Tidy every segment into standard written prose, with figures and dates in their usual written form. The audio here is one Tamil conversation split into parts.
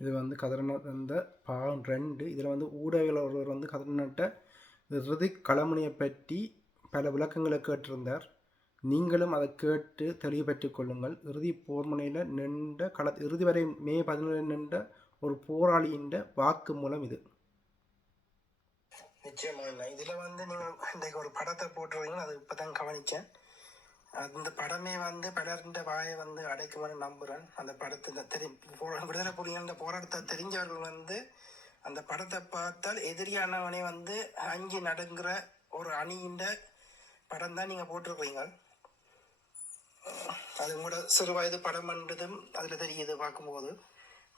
இது வந்து கதிரநாத் அந்த பாகம் 2. இதில் வந்து ஊடகங்கள் ஒருவர் வந்து கதிரநாட்டை இறுதி களமுனையை பற்றி பல விளக்கங்களை கேட்டிருந்தார். நீங்களும் அதை கேட்டு தெளிவுபெற்றுக் கொள்ளுங்கள். இறுதி போர்முனையில் நின்ற இறுதி வரை மே 17 நின்ற ஒரு போராளியின் வாக்கு மூலம் இது. நிச்சயமா இல்லை. இதில் வந்து நீங்கள் இன்றைக்கு ஒரு படத்தை போட்டுருவீங்க, அது இப்போ தான் கவனித்தேன். அந்த படமே வந்து பலருண்ட வாயை வந்து அடைக்கும்னு நம்புகிறேன். அந்த படத்தை விடுதலை புலிகளின் போராட்டத்தை தெரிஞ்சவர்கள் வந்து அந்த படத்தை பார்த்தால் எதிரியானவனே வந்து அஞ்சு நடுங்கிற ஒரு அணியின் படம் தான் நீங்கள் போட்டிருக்கீங்க. அது கூட சிறு வயது படம் என்றதும் அதில் தெரியுது பார்க்கும்போது.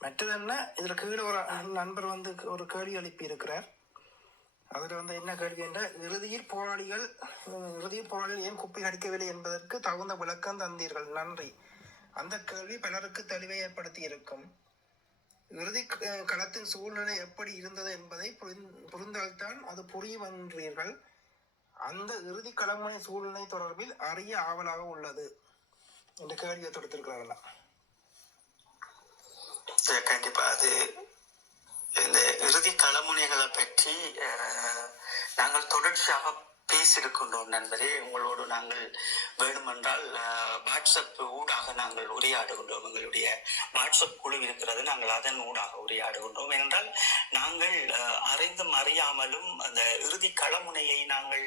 மற்றது என்ன, இதில் கீழே ஒரு நண்பர் வந்து ஒரு கேள்வி எழுப்பி இருக்கிறார். அதில் வந்து என்ன கேள்வி என்றால், இறுதியில் போராளிகள் ஏன் குப்பை அடிக்கவில்லை என்பதற்கு தகுந்த விளக்கம் தந்தீர்கள், நன்றி. அந்த கேள்வி பலருக்கு தெளிவை ஏற்படுத்தி இருக்கும். இறுதி களத்தின் சூழ்நிலை எப்படி இருந்தது என்பதை புரிந்தால்தான் அது புரியும் என்றீர்கள். அந்த இறுதி களமுனை சூழ்நிலை தொடர்பில் அறிய ஆவலாக உள்ளது என்ற கேள்வியை தொடுத்திருக்கிறார்களா? கண்டிப்பா அது இந்த இறுதி களமுனைகளை பற்றி நாங்கள் தொடர்ச்சியாக பேசியிருக்கின்றோம் நண்பரே. உங்களோடு நாங்கள் வேண்டுமென்றால் வாட்ஸ்அப் ஊடாக நாங்கள் உரையாடுகின்றோம். எங்களுடைய வாட்ஸ்அப் குழு இருக்கிறது, நாங்கள் அதன் ஊடாக உரையாடுகின்றோம். ஏனென்றால் நாங்கள் அறிந்தும் அறியாமலும் அந்த இறுதி களமுனையை நாங்கள்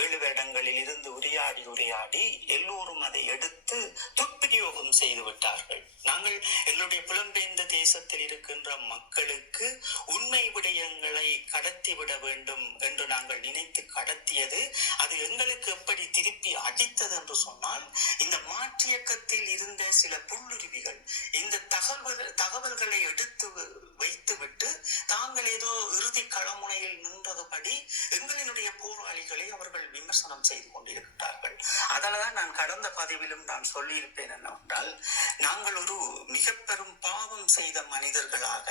7 வருடங்களில் இருந்து உரையாடி எல்லோரும் அதை எடுத்து துஷ்பிரயோகம் செய்து விட்டார்கள். நாங்கள் எங்களுடைய புலம்பெயர்ந்த தேசத்தில் இருக்கின்ற மக்களுக்கு உண்மை விடயங்களை கடத்திவிட வேண்டும் என்று நாங்கள் நினைத்து கடத்தியது அது எங்களுக்கு எப்படி திருப்பி அடித்தது என்று சொன்னால், இந்த மாற்றியக்கத்தில் இருந்த சில புல்லுருவிகள் இந்த தகவல்களை எடுத்து வைத்துவிட்டு தாங்கள் ஏதோ இறுதி களமுனையில் நின்றதுபடி எங்களினுடைய போராளிகளை அவர்கள் விமர்சனம் செய்து கொண்டிருக்கிறார்கள். அதனால்தான் நான் கடந்த பதிவிலும் நான் சொல்லியிருப்பேன் என்னவென்றால், நாங்கள் ஒரு மிக பெரும் பாவம் செய்த மனிதர்களாக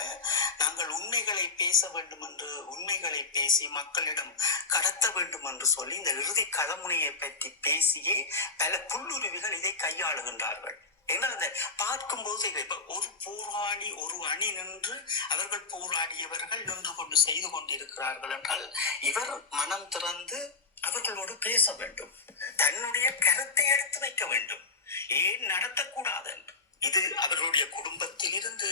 நாங்கள் உண்மைகளை பேச வேண்டும் என்று உண்மைகளை பேசி மக்களிடம் கடத்த வேண்டும் என்று சொல்லி இந்த இறுதி களமுனையை பற்றி பேசியே பல புல்லுருவிகள் இதை கையாளுகின்றார்கள். என்ன பார்க்கும்போது ஒரு போராளி ஒரு அணி நின்று அவர்கள் போராடியவர்கள் நின்று கொண்டு செய்து கொண்டிருக்கிறார்கள் என்றால் இவர் மனம் திறந்து அவர்களோடு பேச வேண்டும், தன்னுடைய கருத்தை எடுத்து வைக்க வேண்டும், ஏன் நடத்தக்கூடாது என்று. இது அவர்களுடைய குடும்பத்தில் இருந்து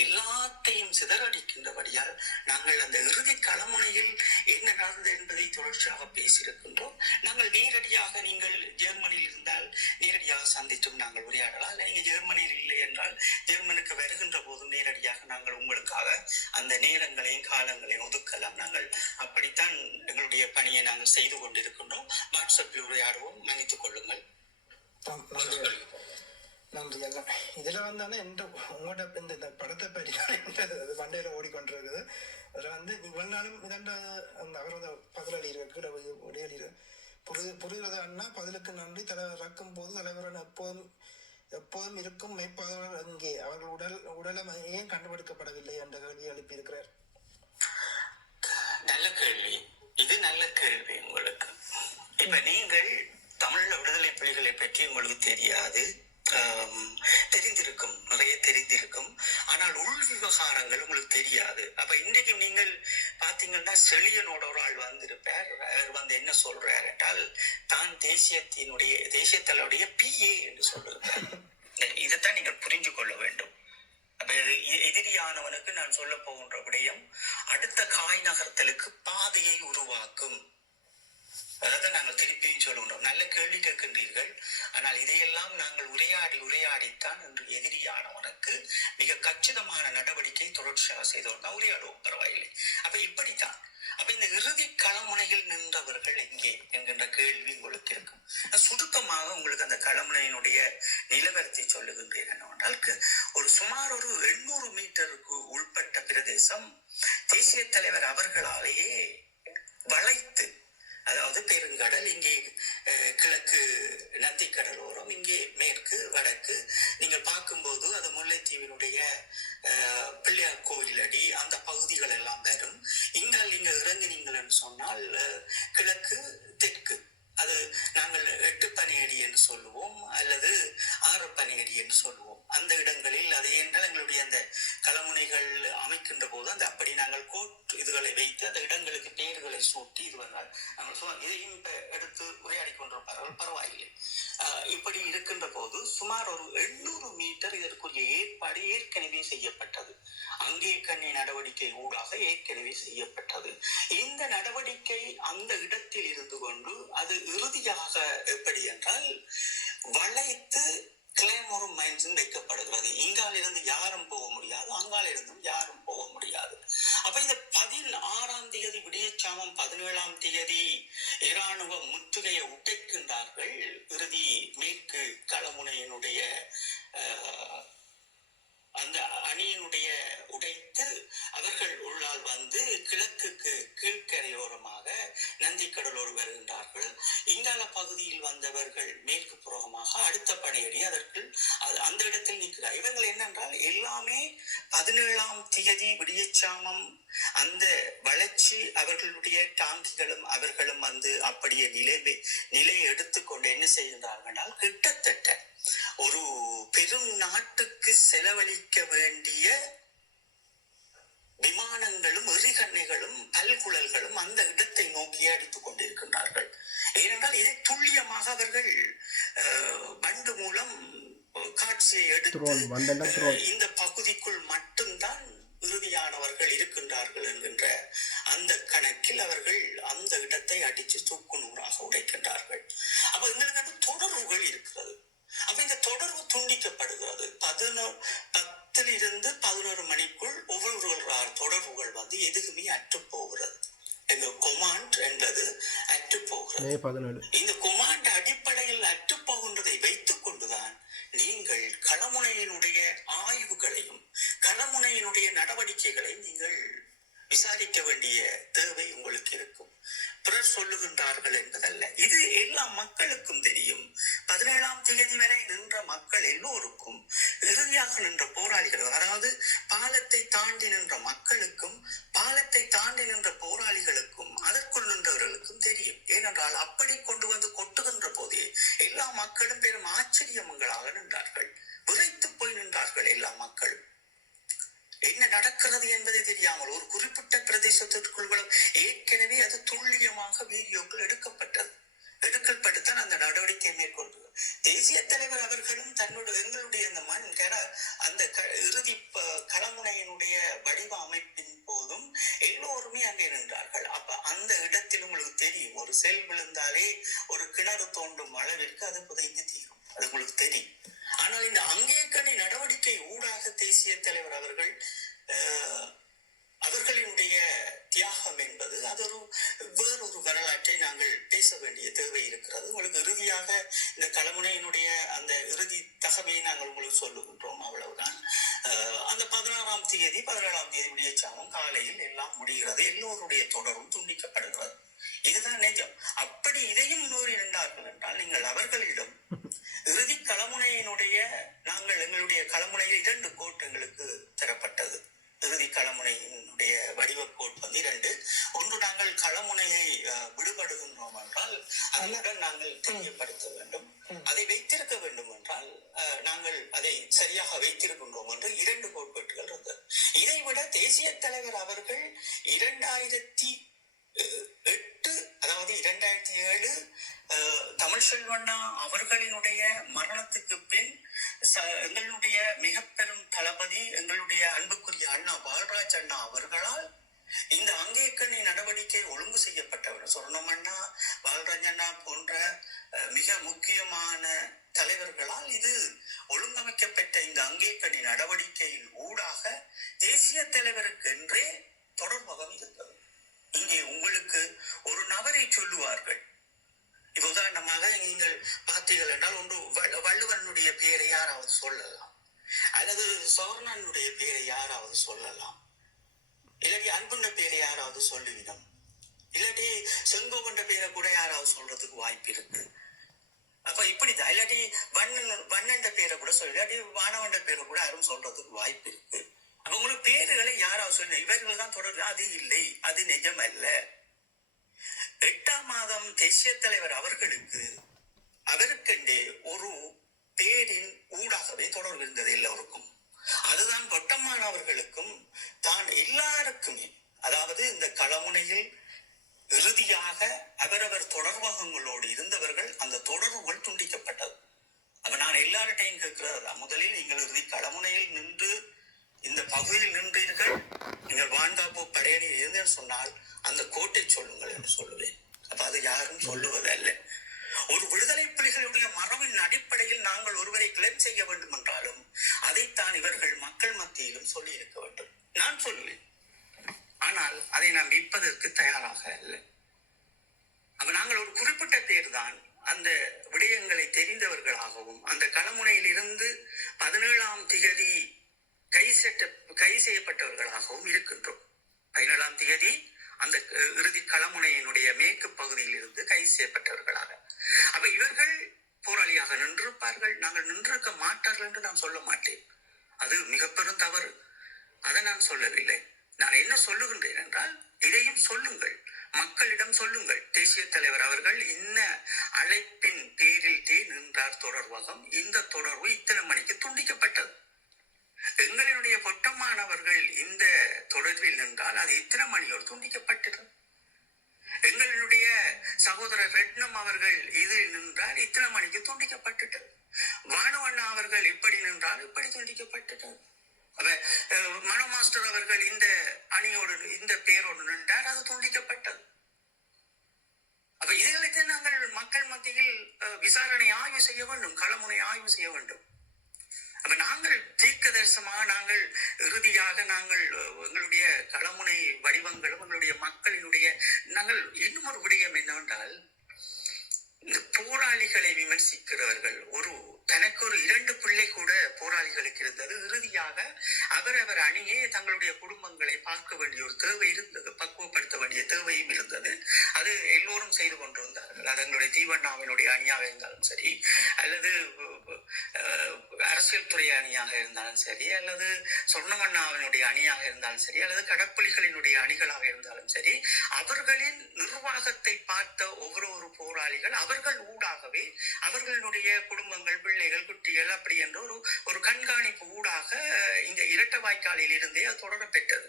எல்லாத்தையும் சிதறடிக்கின்றபடியால் நாங்கள் அந்த இறுதி களமுனையில் என்ன நடந்தது என்பதை தொடர்ச்சியாக பேசியிருக்கின்றோம். நாங்கள் நேரடியாக, நீங்கள் ஜெர்மனியில் இருந்தால் நேரடியாக சந்தித்தும் நாங்கள் உரையாடலாம். இல்லை நீங்கள் ஜெர்மனியில் இல்லை என்றால் ஜெர்மனுக்கு வருகின்ற போதும் நேரடியாக நாங்கள் உங்களுக்காக அந்த நேரங்களையும் காலங்களையும் ஒதுக்கலாம். நாங்கள் அப்படித்தான் எங்களுடைய பணியை நாங்கள் செய்து கொண்டிருக்கின்றோம். வாட்ஸ்அப்பில் உரையாடுவோம், மன்னித்துக் கொள்ளுங்கள். நன்றி. எல்லாம் இதில் வந்தானே உங்கள்கிட்ட இந்த படத்தை பற்றி மண்டையில் ஓடிக்கொண்டிருக்குது. அதில் வந்து இவ்வளவு நாளும் இதண்ட அந்த அவரது பதில் எழுதியிருக்க புரிகிறது அண்ணா, பதிலுக்கு நன்றி. தலைவர் இறக்கும் போது தலைவரன் எப்போதும் இருக்கும் மெய்ப்பாளர் அங்கே அவர்கள் உடலை ஏன் கண்டுபிடிக்கப்படவில்லை என்ற கேள்வி எழுப்பியிருக்கிறார். நல்ல கேள்வி, இது நல்ல கேள்வி. உங்களுக்கு இப்ப நீங்கள் தமிழ் விடுதலை புலிகளை பற்றி உங்களுக்கு தெரியாது, தெரிந்திருக்கும், நிறைய தெரிந்திருக்கும். ஆனால் உள் விவகாரங்கள் உங்களுக்கு தெரியாது. அப்ப இன்றைக்கு நீங்கள் பாத்தீங்கன்னா செழியனோட ஒரு ஆள் வந்திருப்பார். அவர் வந்து என்ன சொல்றார் என்றால், தான் தேசியத்தலுடைய PA என்று சொல்லிருக்கார். இதைத்தான் நீங்கள் புரிஞ்சு கொள்ள வேண்டும். அப்ப எதிரியானவனுக்கு நான் சொல்ல போகின்ற விடயம், அடுத்த காய் நகர்த்தலுக்கு பாதையை உருவாக்கும். அதான் நாங்கள் திருப்பியும் சொல்லுகின்றோம். நல்ல கேள்வி கேட்கின்றீர்கள். ஆனால் இதையெல்லாம் நாங்கள் உரையாடித்தான் என்று எதிரியானவனுக்கு மிக கச்சிதமான நடவடிக்கை தொடர்ச்சியாக செய்தோம். உரையாடுவோம், பரவாயில்லை. அப்ப இப்படித்தான். அப்ப இந்த இறுதி களமுனையில் நின்றவர்கள் எங்கே என்கின்ற கேள்வி உங்களுக்கு இருக்கும். சுருக்கமாக உங்களுக்கு அந்த களமுனையினுடைய நிலவரத்தை சொல்லுகின்றேன் என்னவென்றால், ஒரு சுமார் ஒரு 800 மீட்டருக்கு உள்பட்ட பிரதேசம் தேசிய தலைவர் அவர்களாலேயே வளைத்து, அதாவது பெருங்கடல் இங்கே கிழக்கு நந்திக்கடலோரம், இங்கே மேற்கு வடக்கு நீங்கள் பார்க்கும்போது அது முல்லைத்தீவினுடைய பிள்ளையார் கோயில் அடி அந்த பகுதிகள் எல்லாம் வரும். இங்க இறங்கினீங்கன்னு சொன்னால் கிழக்கு தெற்கு, அது நாங்கள் 8 பனியடி என்று சொல்லுவோம் அல்லது 6 பனியடி என்று சொல்லுவோம். அந்த இடங்களில் அது என்றால் எங்களுடைய அந்த களமுனைகள் அமைக்கின்ற போது அந்த அப்படி நாங்கள் கோட் இதுகளை வைத்து அந்த இடங்களுக்கு பெயர்களை சூட்டி இது வந்தால் நாங்கள் இதையும் இப்ப எடுத்து உரையாடி கொண்டிருப்பார்கள், பரவாயில்லை. இப்படி இருக்கின்ற போது சுமார் ஒரு 800 மீட்டர் இதற்குரிய ஏற்பாடு ஏற்கனவே செய்யப்பட்டது. அங்கே கண்ணி நடவடிக்கை ஊடாக ஏற்கனவே செய்யப்பட்டது. இந்த நடவடிக்கை அந்த இடத்தில் இருந்து கொண்டு அது இறுதியாக எப்படி என்றால் வளைத்து கிளேமோர் மைன்ஸ் வைக்கப்படுகிறது. இங்கால இருந்து யாரும் போக முடியாது, அங்கால இருந்தும் யாரும் போக முடியாது. அப்ப இந்த 16ஆம் தேதி விடியச்சாமம் 17ஆம் தேதி இராணுவ முற்றுகையை உடைக்கின்றார்கள். இறுதி மேற்கு களமுனையினுடைய அந்த அணியினுடைய உடைத்து அவர்கள் உள்ளால் வந்து கிழக்குக்கு கீழ்கரையோரமாக நந்தி கடலோடு வருகின்றார்கள். இங்கால பகுதியில் வந்தவர்கள் மேற்கு புறமாக அடுத்த படையடி அதற்கு அந்த இடத்தில் நிற்கிறார். இவர்கள் என்னென்றால் எல்லாமே 17ஆம் தேதி விடியச்சாமம் அந்த வளர்ச்சி அவர்களுடைய டாங்கிகளும் அவர்களும் வந்து அப்படியே நிலையை எடுத்துக்கொண்டு என்ன செய்கின்றார்கள், கிட்டத்தட்ட ஒரு பெரும் நாட்டுக்கு செலவழிக்க வேண்டிய விமானங்களும் எறிகணைகளும் பல்குழல்களும் அந்த இடத்தை நோக்கியே அடித்துக் கொண்டிருக்கின்றார்கள். ஏனென்றால் இதை துல்லியமாக அவர்கள் பண்டு மூலம் காட்சியை எடுத்து இந்த பகுதிக்குள் மட்டும்தான் இறுதியானவர்கள் இருக்கின்றார்கள் என்கின்ற அந்த கணக்கில் அவர்கள் அந்த இடத்தை அடித்து தூக்கு நூறாக உடைக்கின்றார்கள். அப்ப எங்களுக்கு தொடர்புகள் இருக்கிறது. அப்ப இந்த தொடர்பு துண்டிக்கப்படுகிறது. 10 இருந்து 11 மணிக்குள் ஒவ்வொரு தொடர்புகள் வந்து எதுக்குமே அற்று போகிறது. எங்க கொமாண்ட் என்பது அற்று போகிறது. இந்த கொமாண்ட் அடிப்படையில் அற்று போகின்றதை வைத்துக் கொண்டுதான் நீங்கள் களமுனையினுடைய ஆய்வுகளையும் களமுனையினுடைய நடவடிக்கைகளையும் நீங்கள் விசாரிக்க வேண்டிய தேவை உங்களுக்கு இருக்கும். பிறர் சொல்லுகின்றார்கள் என்பதல்ல, இது எல்லா மக்களுக்கும் தெரியும். 17ஆம் தேதி வரை நின்ற மக்கள் எல்லோருக்கும், இறுதியாக நின்ற போராளிகள், அதாவது பாலத்தை தாண்டி நின்ற மக்களுக்கும் பாலத்தை தாண்டி நின்ற போராளிகளுக்கும் அதற்குள் நின்றவர்களுக்கும் தெரியும். ஏனென்றால் அப்படி கொண்டு வந்து கொட்டுகின்ற போதே எல்லா மக்களும் பெரும் ஆச்சரியங்களாக நின்றார்கள், விரைத்து போய் நின்றார்கள். எல்லா மக்களும் என்ன நடக்கிறது என்பதை தெரியாமல் ஒரு குறிப்பிட்ட பிரதேசத்திற்குள் ஏற்கனவே அது துல்லியமாக வீடியோக்கள் எடுக்கப்பட்டுத்தான் அந்த நடவடிக்கை மேற்கொண்டது. தேசிய தலைவர் அவர்களும் எங்களுடைய அந்த அந்த இறுதி களமுனையினுடைய வடிவ அமைப்பின் போதும் எல்லோருமே அங்கே நின்றார்கள். அப்ப அந்த இடத்தில் உங்களுக்கு தெரியும், ஒரு செல் விழுந்தாலே ஒரு கிணறு தோண்டும் அளவிற்கு அது புதைந்து தீரும், அது உங்களுக்கு தெரியும். ஆனால் இந்த அங்கேக்கணி நடவடிக்கை ஊடாக தேசிய தலைவர் அவர்கள் அவர்களினுடைய தியாகம் என்பது அது வேறொரு வரலாற்றை நாங்கள் பேச வேண்டிய தேவை இருக்கிறது. உங்களுக்கு இறுதியாக இந்த களமுனையினுடைய அந்த இறுதி தகமையை நாங்கள் உங்களுக்கு சொல்லுகின்றோம், அவ்வளவுதான். அந்த 16ஆம் தேதி 17ஆம் தேதி விடியச்சாமம் காலையில் எல்லாம் முடிகிறது. எல்லோருடைய தொடரும் துண்டிக்கப்படுகிறது. இதுதான் நிஜம். அப்படி இதையும் நூறி நின்றார்கள் என்றால் நீங்கள் அவர்களிடம் இறுதி களமுனையினுடைய நாங்கள் எங்களுடைய களமுனையில் 2 கோட் எங்களுக்கு தரப்பட்டது. இறுதி களமுனையினுடைய வடிவ கோட் வந்து 2. ஒன்று, நாங்கள் களமுனையை விடுபடுகின்றோம் என்றால் அதனுடன் நாங்கள் தெரியப்படுத்த வேண்டும். அதை வைத்திருக்க வேண்டும் என்றால் நாங்கள் அதை சரியாக வைத்திருக்கின்றோம் என்று 2 கோட்பாட்டுகள் இருந்தது. இதைவிட தேசிய தலைவர் அவர்கள் 2008 அதாவது 2007 தமிழ் செல்வண்ணா அவர்களினுடைய மரணத்துக்கு பின் எங்களுடைய மிக பெரும் தளபதி எங்களுடைய அன்புக்குரிய அண்ணா பால்ராஜ் அண்ணா அவர்களால் இந்த அங்கேக்கணி நடவடிக்கை ஒழுங்கு செய்யப்பட்டவர் சொர்ணம் அண்ணா, பால்ராஜ் அண்ணா போன்ற மிக முக்கியமான தலைவர்களால் இது ஒழுங்கமைக்கப்பட்ட இந்த அங்கேக்கணி நடவடிக்கையின் ஊடாக தேசிய தலைவருக்கு என்றே தொடர்பகம் இருந்தது. இங்கே உங்களுக்கு ஒரு நபரை சொல்லுவார்கள். இப்ப உதாரணமாக நீங்கள் பார்த்தீர்கள் என்றால் ஒன்று வள்ளுவனுடைய பெயரை யாராவது சொல்லலாம், அல்லது சோர்ணனுடைய பெயரை யாராவது சொல்லலாம், இல்லாட்டி அன்புண்ட பேரை யாராவது சொல்லுவிடும், இல்லாட்டி செங்கோவண்ட பேரை கூட யாராவது சொல்றதுக்கு வாய்ப்பு இருக்கு. அப்ப இப்படிதான். இல்லாட்டி வண்ணண்ட பேரை கூட சொல்ல, இல்லாட்டி வானவண்ட பேரை கூட யாரும் சொல்றதுக்கு வாய்ப்பு இருக்கு. அப்ப உங்களுக்கு பேருகளை யாராவது சொல்ல, இவர்கள் தான் தொடர்பு. அது இல்லை, அது நிஜம் அல்ல. 8ஆம் மாதம் தேசிய தலைவர் அவருக்கென்றே ஒரு பேரின் ஊடாகவே தொடர்பு இருந்தது எல்லோருக்கும். அதுதான் பொட்டம்மானவர்களுக்கும் தான் எல்லாருக்குமே, அதாவது இந்த களமுனையில் இறுதியாக அவரவர் தொடர்பகங்களோடு இருந்தவர்கள் அந்த தொடர்புகள் துண்டிக்கப்பட்டது. அப்ப நான் எல்லார்ட்டையும் கேட்கிறதா, முதலில் நீங்கள் இறுதி களமுனையில் நின்று இந்த பகுதியில் நின்றீர்கள், நீங்கள் வான்காப்பு படையணியில் இருந்தேன்னு சொன்னால் அந்த கோட்டை சொல்லுங்கள் என்று சொல்லுவேன். அப்ப அது யாரும் சொல்லுவதல்ல. ஒரு விடுதலை புலிகளுடைய மரபின் அடிப்படையில் நாங்கள் ஒருவரை கிளைம் செய்ய வேண்டும் என்றாலும் அதைத்தான் இவர்கள் மக்கள் மத்தியிலும் சொல்லி இருக்க வேண்டும். நான் சொல்லுவேன், ஆனால் அதை நாம் விற்பதற்கு தயாராக இல்லை. அப்ப நாங்கள் ஒரு குறிப்பிட்ட பேர் தான் அந்த விடயங்களை தெரிந்தவர்களாகவும் அந்த களமுனையில் இருந்து 17ஆம் தேதி கை செய்யப்பட்டவர்களாகவும் இருக்கின்றோம். 17ஆம் தேதி அந்த இறுதி களமுனையினுடைய மேற்கு பகுதியில் இருந்து கை செய்யப்பட்டவர்களாக. அப்ப இவர்கள் போராளியாக நின்றிருப்பார்கள். நாங்கள் நின்றிருக்க மாட்டார்கள் என்று நான் சொல்ல மாட்டேன். அது மிக பெரும் தவறு. அதை நான் சொல்லவில்லை. நான் என்ன சொல்லுகின்றேன் என்றால், இதையும் சொல்லுங்கள், மக்களிடம் சொல்லுங்கள். தேசிய தலைவர் அவர்கள் இந்த அழைப்பின் பேரில் நின்றார் தொடர்பகம். இந்த தொடர்பு இத்தனை மணிக்கு துண்டிக்கப்பட்டது. எங்களினுடைய பொட்டமானவர்கள் இந்த தொடர்பில் நின்றால் அது இத்தனை மணியோடு துண்டிக்கப்பட்டது. எங்களுடைய சகோதரர் ரெட்னம் அவர்கள் இதில் நின்றால் இத்தனை மணிக்கு துண்டிக்கப்பட்டது. வானுவண்ணா அவர்கள் இப்படி நின்றால் இப்படி துண்டிக்கப்பட்டது. மனோ மாஸ்டர் அவர்கள் இந்த அணியோடு இந்த பேரோடு நின்றார், அது துண்டிக்கப்பட்டது. அப்ப இதுகளுக்கு நாங்கள் மக்கள் மத்தியில் விசாரணை ஆய்வு செய்ய வேண்டும், களமுனை ஆய்வு செய்ய வேண்டும். அப்ப நாங்கள் தீர்க்கதரிசனமாக நாங்கள் இறுதியாக நாங்கள் எங்களுடைய களமுனை வடிவங்களும் எங்களுடைய மக்களினுடைய நாங்கள் இன்னும் ஒரு விடயம் என்னவென்றால், இந்த போராளிகளை விமர்சிக்கிறவர்கள் தனக்கு ஒரு 2 பிள்ளை கூட போராளிகளுக்கு இருந்தது. இறுதியாக அவரவர் அணியே தங்களுடைய குடும்பங்களை பார்க்க வேண்டிய ஒரு தேவை இருந்தது, பக்குவப்படுத்த வேண்டிய தேவையும் இருந்தது. அது எல்லோரும் செய்து கொண்டிருந்தார்கள். அது எங்களுடைய தீவண்ணாவினுடைய அணியாக இருந்தாலும் சரி, அல்லது அரசியல் துறை அணியாக இருந்தாலும் சரி, அல்லது சொர்ணமண்ணாவினுடைய அணியாக இருந்தாலும் சரி, அல்லது கடப்புலிகளினுடைய அணிகளாக இருந்தாலும் சரி, அவர்களின் நிர்வாகத்தை பார்த்த ஒவ்வொரு போராளிகள் அவர்கள் ஊடாகவே அவர்களுடைய குடும்பங்கள், பிள்ளைகள், குட்டிகள் அப்படி என்ற ஒரு கண்காணிப்பு ஊடாக இந்த இரட்டை வாய்க்காலில் இருந்தே அது தொடரப்பெற்றது.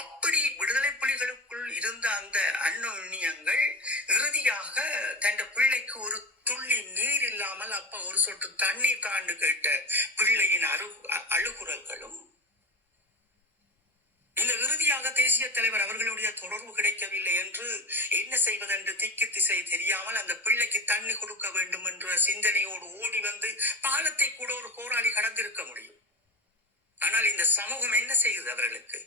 அப்படி விடுதலை புலிகளுக்குள் இருந்த அந்த அந்நுண்ணியங்கள் இறுதியாக தன் பிள்ளைக்கு ஒரு துள்ளி நீர் இல்லாமல் அப்ப ஒரு சொட்டு தண்ணீர் தாண்டு கேட்ட பிள்ளையின் அழுகுறல்களும், இந்த இறுதியாக தேசிய தலைவர் அவர்களுடைய தொடர்பு கிடைக்கவில்லை என்று என்ன செய்வதென்று திக்கு திசை தெரியாமல் அந்த பிள்ளைக்கு தண்ணி கொடுக்க வேண்டும் என்ற சிந்தனையோடு ஓடி வந்து பாலத்தை கூட ஒரு போராளி கடந்திருக்க முடியும். ஆனால் இந்த சமூகம் என்ன செய்கிறது? அவர்களுக்கு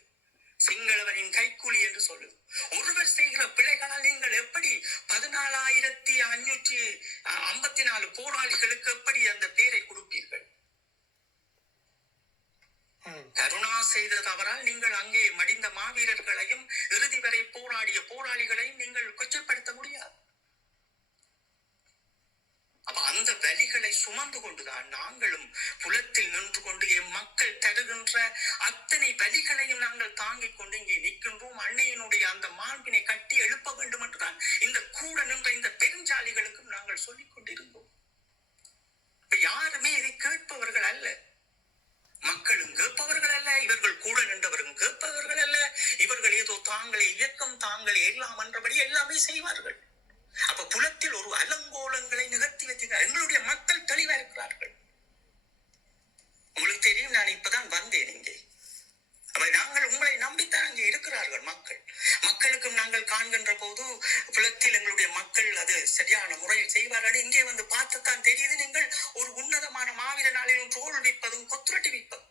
சிங்களவரின் கைக்கூலி என்று சொல்லுது. ஒருவர் செய்கிற பிழைகளால் நீங்கள் எப்படி 14,554 போராளிகளுக்கு எப்படி அந்த பேரை கொடுப்பீர்கள்? கருணா செய்த தவறால் நீங்கள் அங்கே மடிந்த மாவீரர்களையும் இறுதி வரை போராடிய போராளிகளையும் நீங்கள் கொச்சைப்படுத்த முடியாது. அப்ப அந்த வலிகளை சுமந்து கொண்டுதான் நாங்களும் புலத்தில் நின்று கொண்டு என் மக்கள் தருகின்ற அத்தனை வலிகளையும் நாங்கள் தாங்கிக் கொண்டு இங்கே நிற்கின்றோம். அன்னையினுடைய அந்த மாண்பினை கட்டி எழுப்ப வேண்டும் என்றுதான் இந்த கூட நின்ற இந்த பெருஞ்சாலிகளுக்கும் நாங்கள் சொல்லிக் கொண்டிருந்தோம். யாருமே இதை கேட்பவர்கள் அல்ல. மக்களும் கேட்பவர்கள் அல்ல, இவர்கள் கூட நின்றவர்களும் கேட்பவர்கள் அல்ல. இவர்கள் ஏதோ தாங்களே இயக்கம், தாங்களே எல்லாம் என்றபடி எல்லாமே செய்வார்கள். அப்ப புலத்தில் ஒரு அலங்கோலங்களை நிகழ்த்தி வச்சிருக்கார். எங்களுடைய மக்கள் தெளிவா இருக்கிறார்கள். உங்களுக்கு தெரியும், நான் இப்பதான் வந்தேன் இங்கே. நாங்கள் உங்களை நம்பித்தான் அங்கே இருக்கிறார்கள் மக்கள். மக்களுக்கும் நாங்கள் காண்கின்ற போது புலத்தில் எங்களுடைய மக்கள் அது சரியான முறையில் செய்வார்கள். இங்கே வந்து பார்த்துத்தான் தெரியுது, நீங்கள் ஒரு உன்னதமான மாவீர நாளிலும் தோல் விற்பதும் கொத்துரட்டி விற்பதும்.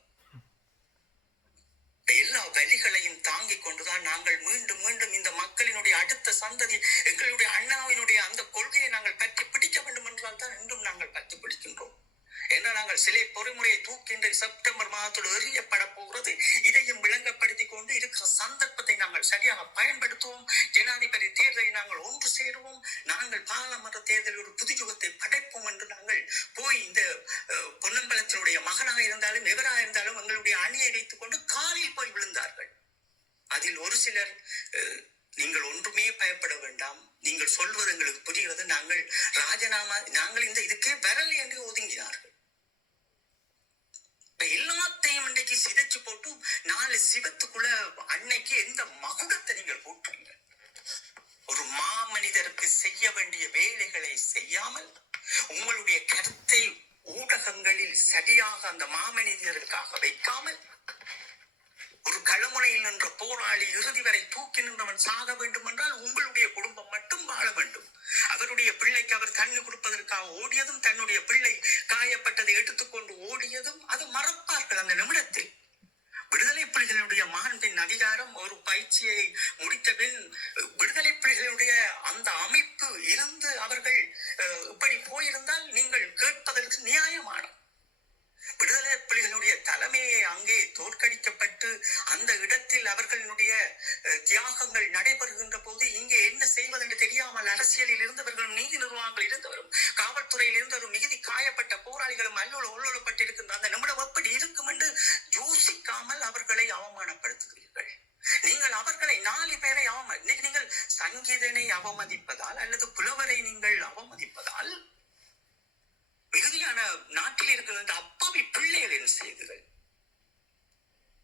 எல்லா வலிகளையும் தாங்கிக் கொண்டுதான் நாங்கள் மீண்டும் மீண்டும் இந்த மக்களினுடைய அடுத்த சந்ததி எங்களுடைய அண்ணாவினுடைய அந்த கொள்கையை நாங்கள் பற்றி பிடிக்க வேண்டும் என்றால் தான் இன்றும் நாங்கள் பற்றி பிடிக்கின்றோம். ஏன்னா நாங்கள் சிலை பொறிமுறையை தூக்கின்ற செப்டம்பர் மாதத்தோடு எறியப்பட போகிறது. இதையும் விளங்கப்படுத்திக் கொண்டு இருக்கிற சந்தர்ப்பத்தை நாங்கள் சரியாக பயன்படுத்துவோம். ஜனாதிபதி தேர்தலை நாங்கள் ஒன்று சேருவோம். நாங்கள் பாராளுமன்ற தேர்தலில் ஒரு புதுயுகத்தை படைப்போம் என்று நாங்கள் போய் இந்த பொன்னம்பலத்தினுடைய மகனாக இருந்தாலும் எவராக இருந்தாலும் எங்களுடைய அணியை வைத்துக் கொண்டு காலில் போய் விழுந்தார்கள். அதில் ஒரு சிலர் நீங்கள் ஒன்றுமே பயப்பட வேண்டாம், நீங்கள் சொல்வது எங்களுக்கு புரிகிறது, நாங்கள் ராஜினாமா, நாங்கள் இந்த இதுக்கே வரலை என்று ஒதுங்கினார்கள். இப்ப எல்லாத்தையும் இன்றைக்கு சிதைச்சு போட்டு 4 சிவத்துக்குள்ள அன்னைக்கு எந்த மகுடத்தை நீங்கள் போட்டுறீங்க? ஒரு மாமனிதருக்கு செய்ய வேண்டிய வேலைகளை செய்யாமல் உங்களுடைய கருத்தை ஊடகங்களில் சரியாக அந்த மாமனிதருக்காக வைக்காமல் ஒரு களமுனையில் நின்ற போராளி இறுதி வரை தூக்கி நின்றவன் சாக வேண்டும் என்றால் உங்களுடைய குடும்பம் மட்டும் வாழ வேண்டும். அவருடைய பிள்ளைக்கு அவர் தண்ணி கொடுப்பதற்காக ஓடியதும், தன்னுடைய பிள்ளை காயப்பட்டதை எடுத்துக்கொண்டு ஓடியதும் அது மறப்பார்கள் அந்த நிமிடத்தில். விடுதலை புலிகளுடைய மாண்பின் அதிகாரம் ஒரு பயிற்சியை முடித்த பின் விடுதலை புலிகளுடைய அந்த அமைப்பு இருந்து அவர்கள் இப்படி போயிருந்தால் நீங்கள் கேட்பதற்கு நியாயமான விடுதலை புலிகளுடைய தலைமையை அங்கே தோற்கடிக்கப்பட்டு அந்த இடத்தில் அவர்களுடைய தியாகங்கள் நடைபெறுகின்ற போது இங்கே என்ன செய்வதென்று தெரியாமல் அரசியலில் இருந்தவர்களும், நீதி நிர்வாகங்கள் இருந்தவரும், காவல்துறையில் இருந்தவரும், மிகுதி காயப்பட்ட போராளிகளும் உள்ளொலப்பட்டிருக்கின்ற அந்த நிமிடம் எப்படி இருக்கும் என்று யோசிக்காமல் அவர்களை அவமானப்படுத்துகிறீர்கள். நீங்கள் அவர்களை 4 பேரை இன்னைக்கு நீங்கள் சங்கீதனை அவமதிப்பதால் அல்லது புலவரை நீங்கள் அவமதிப்பதால் மிகுதியான நாட்டில் இருக்கிற அப்பாவி பிள்ளைகள் என்ன செய்கிறீர்கள்?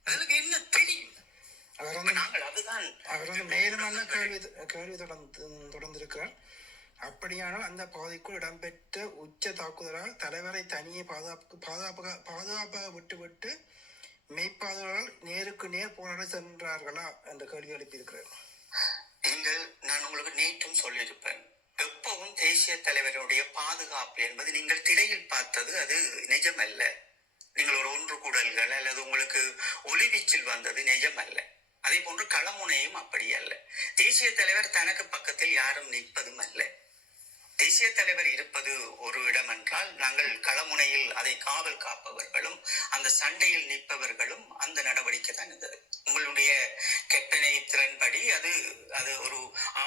அதுக்கு என்ன தெரியும்? அவர் வந்து மேலுமான கேள்வி தொடர்ந்திருக்கிறார். அப்படியானால் அந்த பகுதிக்குள் இடம்பெற்ற உச்ச தாக்குதலால் தலைவரை தனியே பாதுகாப்பாக விட்டுவிட்டு மெய்ப்பாதுகாவலர் நேருக்கு நேர் போராட சென்றார்களா என்ற கேள்வி எழுப்பியிருக்கிறார். நான் உங்களுக்கு நேற்றும் சொல்லியிருப்பேன், எப்பவும் தேசிய தலைவருடைய பாதுகாப்பு என்பது நீங்கள் திரையில் பார்த்தது அது நிஜமல்ல. நீங்கள் ஒரு ஒன்று கூடல்கள் அல்லது உங்களுக்கு ஒளிவீச்சில் வந்தது நிஜமல்ல. அதே போன்று களமுனையும் அப்படி அல்ல. தேசிய தலைவர் தனக்கு பக்கத்தில் யாரும் நிற்பதும் அல்ல. தேசிய தலைவர் இருப்பது ஒரு இடம் என்றால் நாங்கள் களமுனையில் அதை காவல் காப்பவர்களும் அந்த சண்டையில் நிற்பவர்களும் அந்த நடவடிக்கை தான் இருந்தது. உங்களுடைய கற்பனை திறன்படி அது ஒரு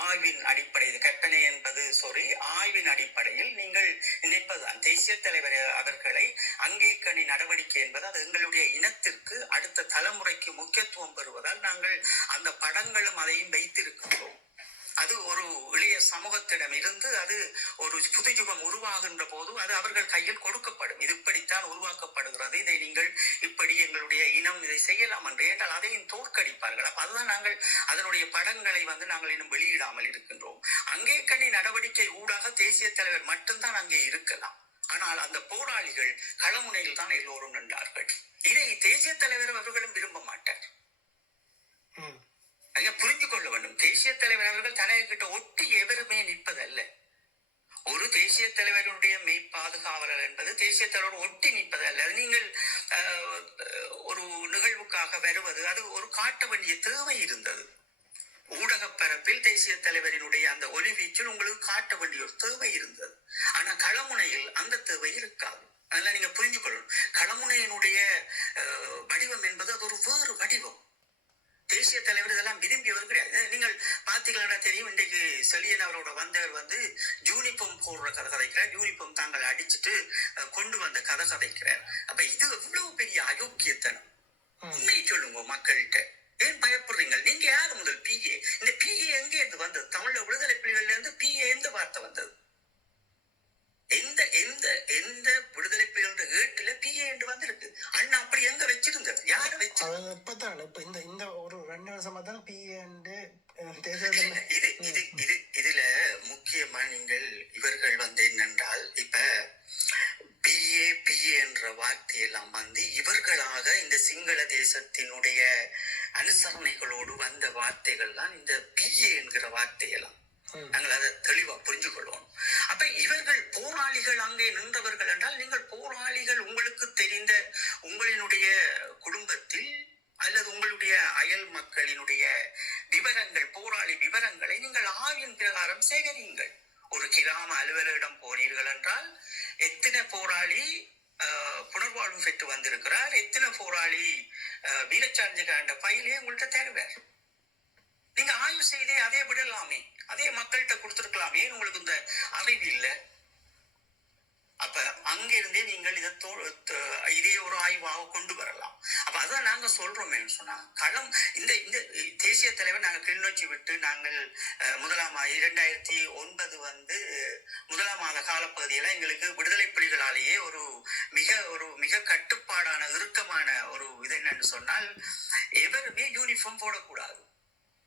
ஆய்வின் அடிப்படை, கற்பனை என்பது ஆய்வின் அடிப்படையில் நீங்கள் நினைப்பதுதான். தேசிய தலைவர் அவர்களை அங்கேக்கணி நடவடிக்கை என்பது அது எங்களுடைய இனத்திற்கு அடுத்த தலைமுறைக்கு முக்கியத்துவம் பெறுவதால் நாங்கள் அந்த படங்களும் அதையும் வைத்திருக்கின்றோம். அது ஒரு இளைய சமூகத்திடம் இருந்து அது ஒரு புதுயுகம் உருவாகின்ற போது அது அவர்கள் கையில் கொடுக்கப்படும். இது இப்படித்தான் உருவாக்கப்படுகிறது, இதை நீங்கள் இப்படி எங்களுடைய இனம் இதை செய்யலாம் என்று என்றால் அதையும் தோற்கடிப்பார்கள். அப்ப அதுதான் நாங்கள் அதனுடைய படங்களை நாங்கள் இன்னும் வெளியிடாமல் இருக்கின்றோம். அங்கே கண்ணி நடவடிக்கை ஊடாக தேசிய தலைவர் மட்டும்தான் அங்கே இருக்கலாம். ஆனால் அந்த போராளிகள் களமுனையில் தான் எல்லோரும் நின்றார்கள். இதை தேசிய தலைவர் அவர்களும் விரும்ப மாட்டார். புரிந்து கொள்ள வேண்டும். தேசிய தலைவர் அவர்கள் தனக்கிட்ட ஒட்டி எவருமே நிற்பதல்ல. ஒரு தேசிய தலைவருடைய மெய் பாதுகாவலர் என்பது தேசிய தலைவர் ஒட்டி நிற்பதல்ல. நீங்கள் ஒரு நிகழ்வுக்காக வருவது அது ஒரு காட்ட வேண்டிய தேவை இருந்தது. ஊடக பரப்பில் தேசிய தலைவரினுடைய அந்த ஒளிவீச்சில் உங்களுக்கு காட்ட வேண்டிய ஒரு தேவை இருந்தது. ஆனா களமுனையில் அந்த தேவை இருக்காது. அதெல்லாம் நீங்க புரிஞ்சு கொள்ளணும். களமுனையினுடைய வடிவம் என்பது அது ஒரு வேறு வடிவம். தேசிய தலைவர் இதெல்லாம் விரும்பியவர் கிடையாது. நீங்கள் பார்த்தீங்கன்னா தெரியும், இன்றைக்கு செலியன் அவரோட வந்தவர் யூனிஃபார்ம் போடுற கதை கதைக்கிறார், யூனிஃபார்ம் தாங்கள் அடிச்சுட்டு கொண்டு வந்த கதை கதைக்கிறார். அப்ப இது எவ்வளவு பெரிய அயோக்கியத்தனம். உண்மையை சொல்லுங்க மக்கள்கிட்ட. ஏன் பயப்படுறீங்க? நீங்க யாரு முதல் பிஏ? இந்த பிஏ எங்க இருந்து வந்தது? தமிழ்ல விடுதலை புலிகள்ல இருந்து பிஏ எந்த வார்த்தை வந்தது? எந்த எந்த எந்த விடுதலை புலிகளோட ஏட்டுல பிஏ என்று வந்திருக்கு? அண்ணா அப்படி எங்க வச்சிருந்தது? யாரு வச்சு? இப்பதான் இப்ப இந்த ஒரு 2 வருஷமா தான் பிஏ இதுல முக்கியமா நீங்கள் இவர்கள் என்னென்றால் இப்ப பிஏ என்ற வார்த்தையெல்லாம் இவர்களாக இந்த சிங்கள தேசத்தினுடைய அனுசரணைகளோடு வந்த வார்த்தைகள் தான் இந்த பிஏ என்கிற வார்த்தையெல்லாம். நாங்கள் அதை தெளிவா புரிஞ்சு கொள்வோம். அப்ப இவர்கள் போராளிகள் அங்கே நின்றவர்கள் என்றால் நீங்கள் போராளிகள் உங்களுக்கு தெரிந்த உங்களினுடைய குடும்பத்தில் அல்லது உங்களுடைய அயல் மக்களினுடைய விவரங்கள், போராளி விவரங்களை நீங்கள் ஆய்வின் பிரகாரம் சேகரியுங்கள். ஒரு கிராம அலுவலரிடம் போனீர்கள் என்றால் எத்தனை போராளி புனர்வாழ்வு பெற்று வந்திருக்கிறார், எத்தனை போராளி வீரச்சார்ஜிகாண்ட பயிலே உங்கள்கிட்ட தருவார். நீங்க ஆய்வு செய்தே அதே விடலாமே, அதே மக்கள்கிட்ட கொடுத்துருக்கலாமே. உங்களுக்கு இந்த அறிவு இல்லை. அப்ப அங்கிருந்தே நீங்கள் இதே ஒரு ஆய்வாக கொண்டு வரலாம். அப்ப அதான் நாங்க சொல்றோமே சொன்னா களம் இந்த இந்த தேசிய தலைவர் நாங்கள் கிளிநொச்சி விட்டு நாங்கள் 2009 வந்து முதலாம் மாத காலப்பகுதியில எங்களுக்கு விடுதலை புலிகளாலேயே ஒரு மிக கட்டுப்பாடான இறுக்கமான ஒரு இது என்னன்னு சொன்னால் எவருமே யூனிஃபார்ம் போடக்கூடாது.